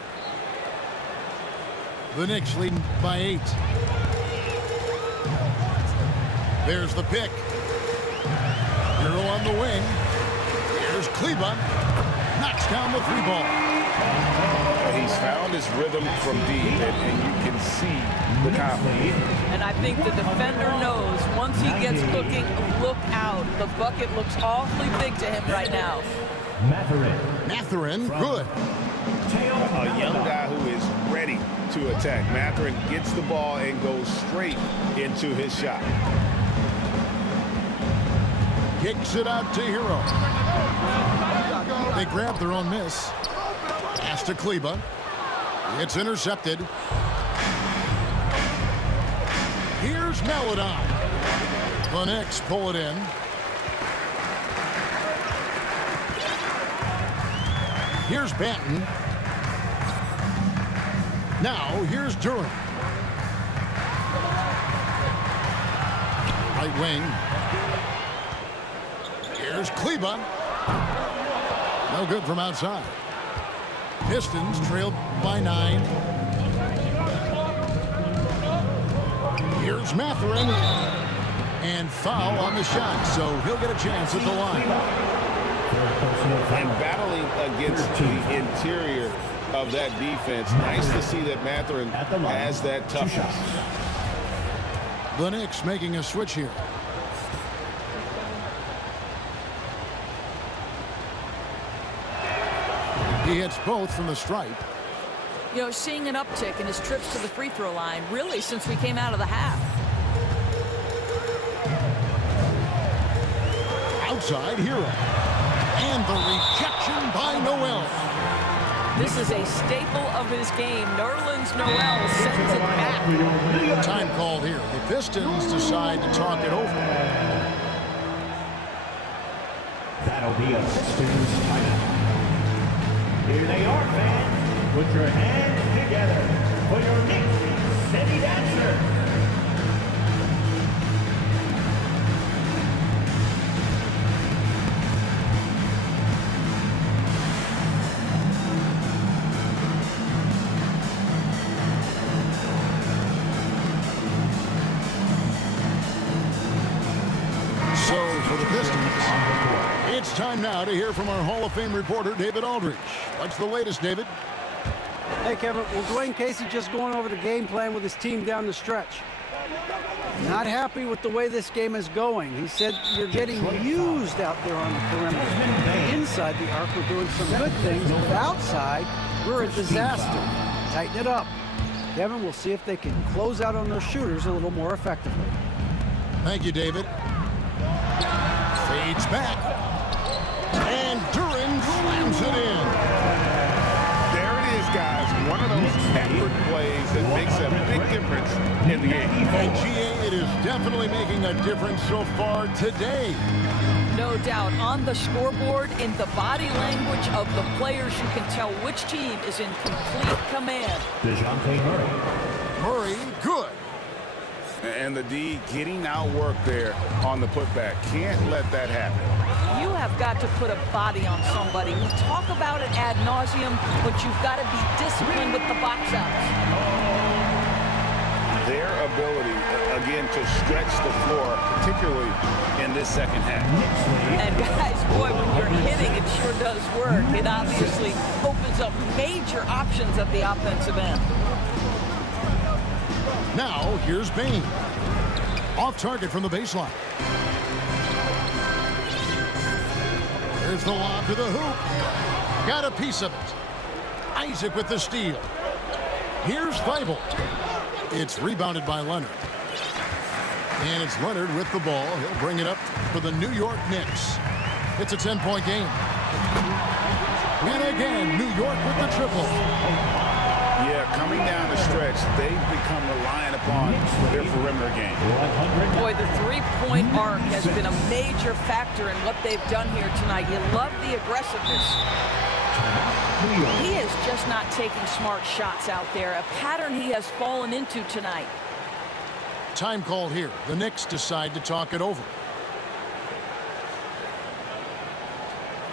The Knicks leading by 8. There's the pick. Hero on the wing. Here's Kleba. Knocks down the 3 ball. He's found his rhythm from deep, and you can see the confidence. And I think the defender knows once he gets cooking, look out. The bucket looks awfully big to him right now. Mathurin, good. A young guy who is ready to attack. Mathurin gets the ball and goes straight into his shot. Kicks it out to Hero. They grab their own miss. Pass to Kleba. It's intercepted. Here's Maladon. The Knicks pull it in. Here's Banton. Now here's Duran. Right wing. Here's Kleba. No good from outside. Pistons trailed by 9. Here's Mathurin. And foul on the shot, so he'll get a chance at the line. And battling against the interior of that defense. Nice to see that Mathurin has that toughness. The Knicks making a switch here. He hits both from the stripe. You know, seeing an uptick in his trips to the free throw line, really, since we came out of the half. Outside, Hero. And the rejection by Noel. This is a staple of his game. Nerlens Noel sends it back. Time called here. The Pistons decide to talk it over. That'll be a Pistons timeout. Here they are, fans. Put your hands together for your Knicks City Dancer. It's time now to hear from our Hall of Fame reporter, David Aldridge. What's the latest, David? Hey, Kevin. Well, Dwayne Casey just going over the game plan with his team down the stretch. Not happy with the way this game is going. He said you're getting used out there on the perimeter. Inside the arc, we're doing some good things, but outside, we're a disaster. Tighten it up. Kevin, we'll see if they can close out on those shooters a little more effectively. Thank you, David. Fades back. And Duran slams it in. There it is, guys. One of those effort plays plays that makes a big difference in the game. And GA, it is definitely making a difference so far today. No doubt. On the scoreboard, in the body language of the players, you can tell which team is in complete command. DeJounte Murray. Murray, good. And the D getting outworked there on the putback. Can't let that happen. You have got to put a body on somebody. We talk about it ad nauseum, but you've got to be disciplined with the box outs. Their ability, again, to stretch the floor, particularly in this second half. And guys, boy, when you're hitting, it sure does work. It obviously opens up major options at the offensive end. Now, here's Bain. Off target from the baseline. There's the lob to the hoop. Got a piece of it. Isaac with the steal. Here's Thibault. It's rebounded by Leonard. And it's Leonard with the ball. He'll bring it up for the New York Knicks. It's a 10-point game. And again, New York with the triple. Yeah, coming down the stretch, they've become reliant upon their perimeter game. Boy, the three-point arc has been a major factor in what they've done here tonight. You love the aggressiveness. He is just not taking smart shots out there, a pattern he has fallen into tonight. Time call here. The Knicks decide to talk it over.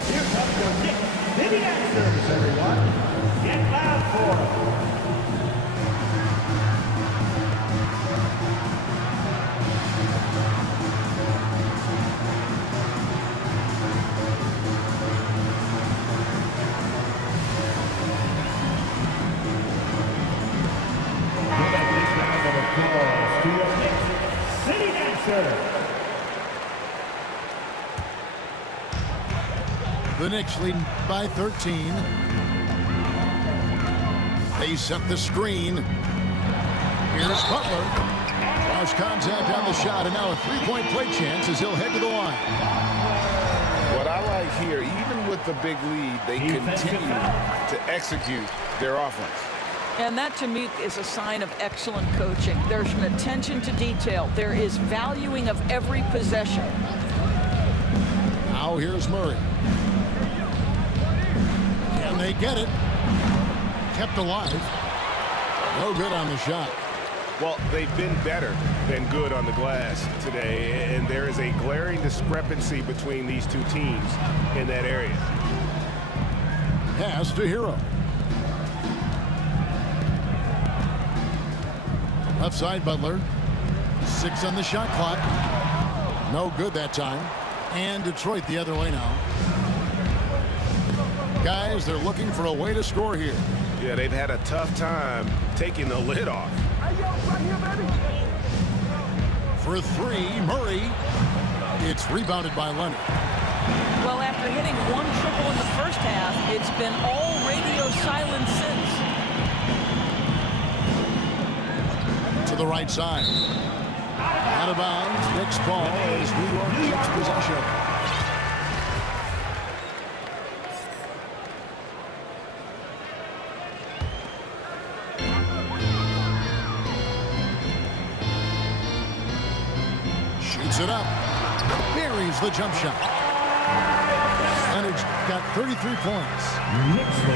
Here comes your Knicks City Dancers, everyone. Get loud for them. City Dancer. The Knicks lead by 13. They set the screen. Here's Butler. Cross contact on the shot, and now a three-point play chance as he'll head to the line. What I like here, even with the big lead, they continue to execute their offense. And that, to me, is a sign of excellent coaching. There's an attention to detail. There is valuing of every possession. Now here's Murray. Can they get it? Kept alive. No good on the shot. Well, they've been better than good on the glass today, and there is a glaring discrepancy between these two teams in that area. Pass to Hero. Left side, Butler. 6 on the shot clock. No good that time. And Detroit the other way now. Guys, they're looking for a way to score here. Yeah, they've had a tough time taking the lid off. For 3, Murray. It's rebounded by Leonard. Well, after hitting one triple in the first half, it's been all radio silence since. To the right side. Out of bounds. Knicks ball as New York keeps possession. Shoots it up. Buries the jump shot. Leonard's got 33 points.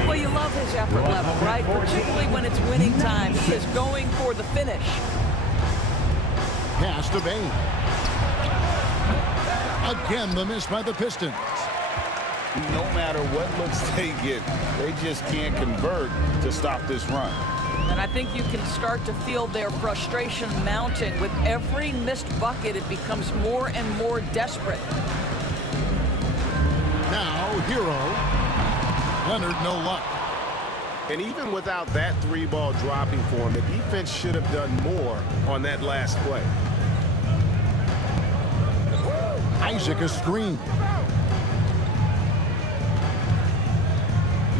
Well, you love his effort level, right? Particularly when it's winning time. He is going for the finish. Pass to Bain. Again, the miss by the Pistons. No matter what looks they get, they just can't convert to stop this run. And I think you can start to feel their frustration mounting. With every missed bucket, it becomes more and more desperate. Now, Hero. Leonard, no luck. And even without that 3-ball dropping for him, the defense should have done more on that last play. Isaac a screen.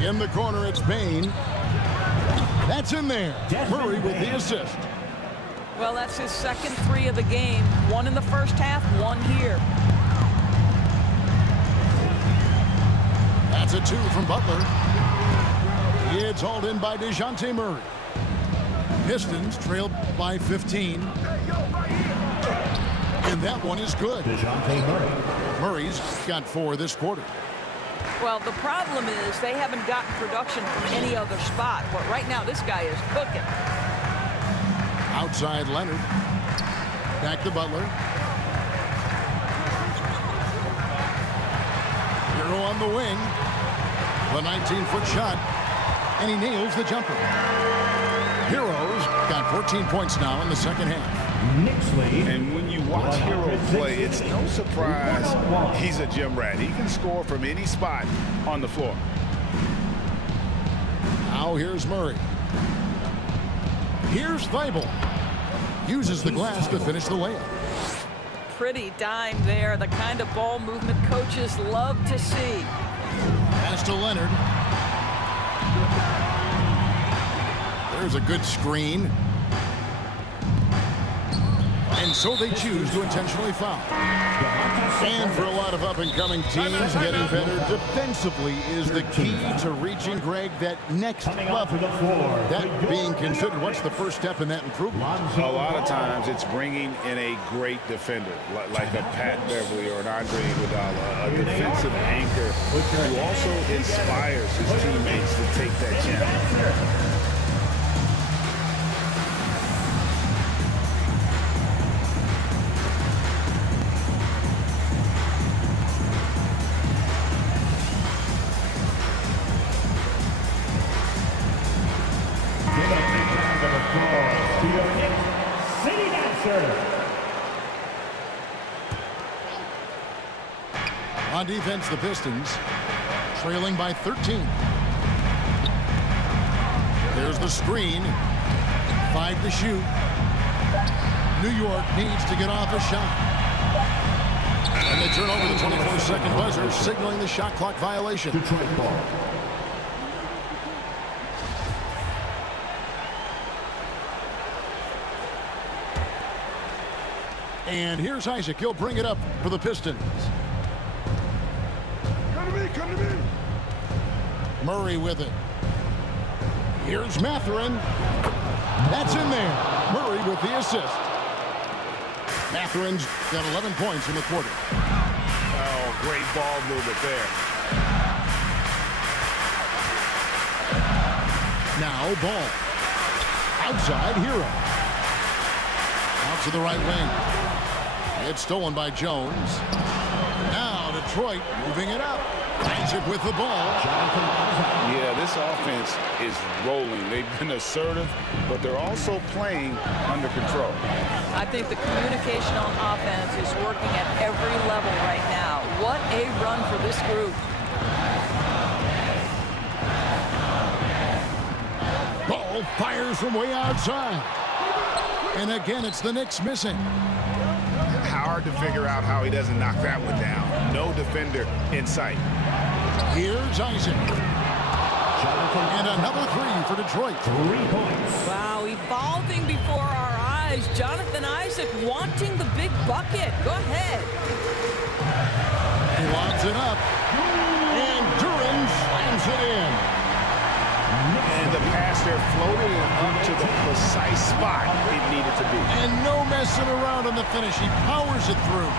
In the corner, it's Bain. That's in there. Murray with the assist. Well, that's his second 3 of the game. 1 in the first half, 1 here. That's a 2 from Butler. It's hauled in by DeJounte Murray. Pistons trailed by 15. And that one is good. Murray's got 4 this quarter. Well, the problem is they haven't gotten production from any other spot. But right now, this guy is cooking. Outside Leonard. Back to Butler. Hero on the wing. The 19-foot shot. And he nails the jumper. Hero's got 14 points now in the second half. And when you watch Hero play, it's no surprise he's a gym rat. He can score from any spot on the floor. Now here's Murray. Here's Thibault. Uses the glass to finish the layup. Pretty dime there. The kind of ball movement coaches love to see. Pass to Leonard. There's a good screen. And so they choose to intentionally foul. And for a lot of up-and-coming teams, getting better defensively is the key to reaching, Greg, that next level. That being considered, what's the first step in that improvement? A lot of times it's bringing in a great defender, like a Pat Beverly or an Andre Iguodala, a defensive anchor who also inspires his teammates to take that challenge. On defense, the Pistons trailing by 13. There's the screen. 5 to shoot. New York needs to get off a shot. And they turn over the 24-second buzzer, signaling the shot clock violation. Detroit ball. And here's Isaac. He'll bring it up for the Pistons. Come to me. Murray with it. Here's Mathurin. That's in there. Murray with the assist. Mathurin's got 11 points in the quarter. Oh, great ball movement there. Now Ball. Outside Hero. Out to the right wing. It's stolen by Jones. Now Detroit moving it up. Isaac with the ball. Yeah, this offense is rolling. They've been assertive, but they're also playing under control. I think the communication on offense is working at every level right now. What a run for this group. Ball fires from way outside. And again, it's the Knicks missing. Hard to figure out how he doesn't knock that one down. No defender in sight. Here's Isaac. And another 3 for Detroit. 3 points. Wow, evolving before our eyes. Jonathan Isaac wanting the big bucket. Go ahead. He lobs it up. And Duran slams it in. And the pass there floated up to the precise spot it needed to be. And no messing around on the finish. He powers it through.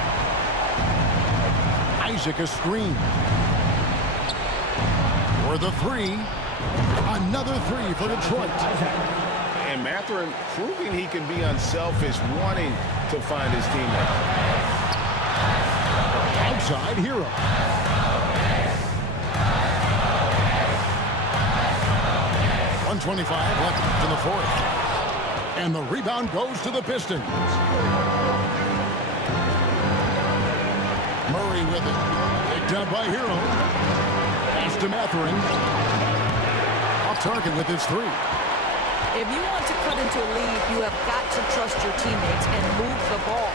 Isaac a screen. For the 3. Another 3 for Detroit. And Mathurin proving he can be unselfish, wanting to find his teammate. Outside Hero. .125 left in the fourth. And the rebound goes to the Pistons. Murray with it. Picked up by Hero. Pass to Mathurin. Off target with his 3. If you want to cut into a lead, you have got to trust your teammates and move the ball.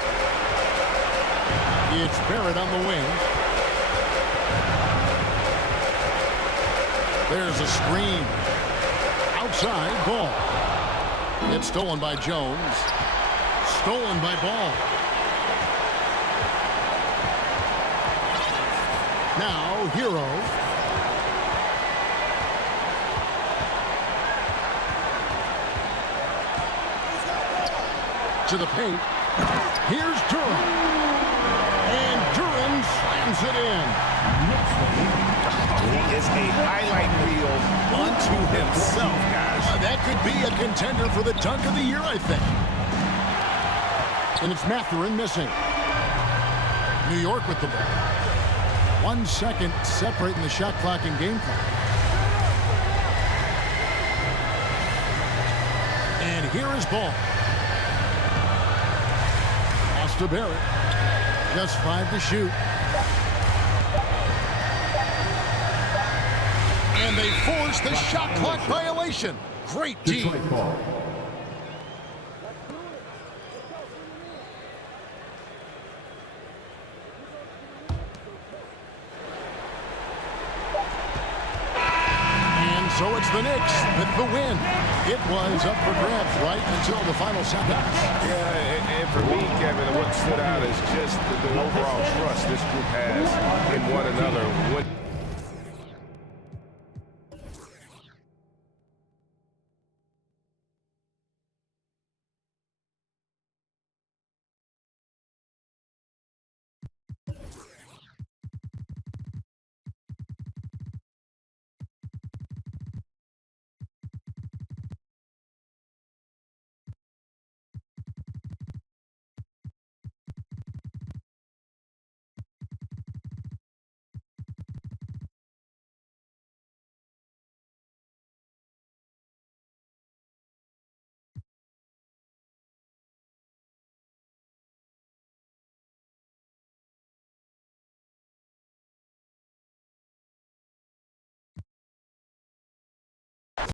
It's Barrett on the wing. There's a screen. Outside Ball. It's stolen by Jones. Stolen by Ball. Now Hero. To the paint. Here's Duran. And Duran slams it in. He is a highlight reel unto himself, guys. That could be a contender for the dunk of the year, I think. And it's Mathurin missing. New York with the ball. 1 second separating the shot clock and game clock. And here is ball. Pass to Barrett. Just 5 to shoot. And they force the shot clock violation. Great D. So it's the Knicks with the win. It was up for grabs right until the final seconds. Yeah, and for me, Kevin, what stood out is just the overall trust this group has in one another.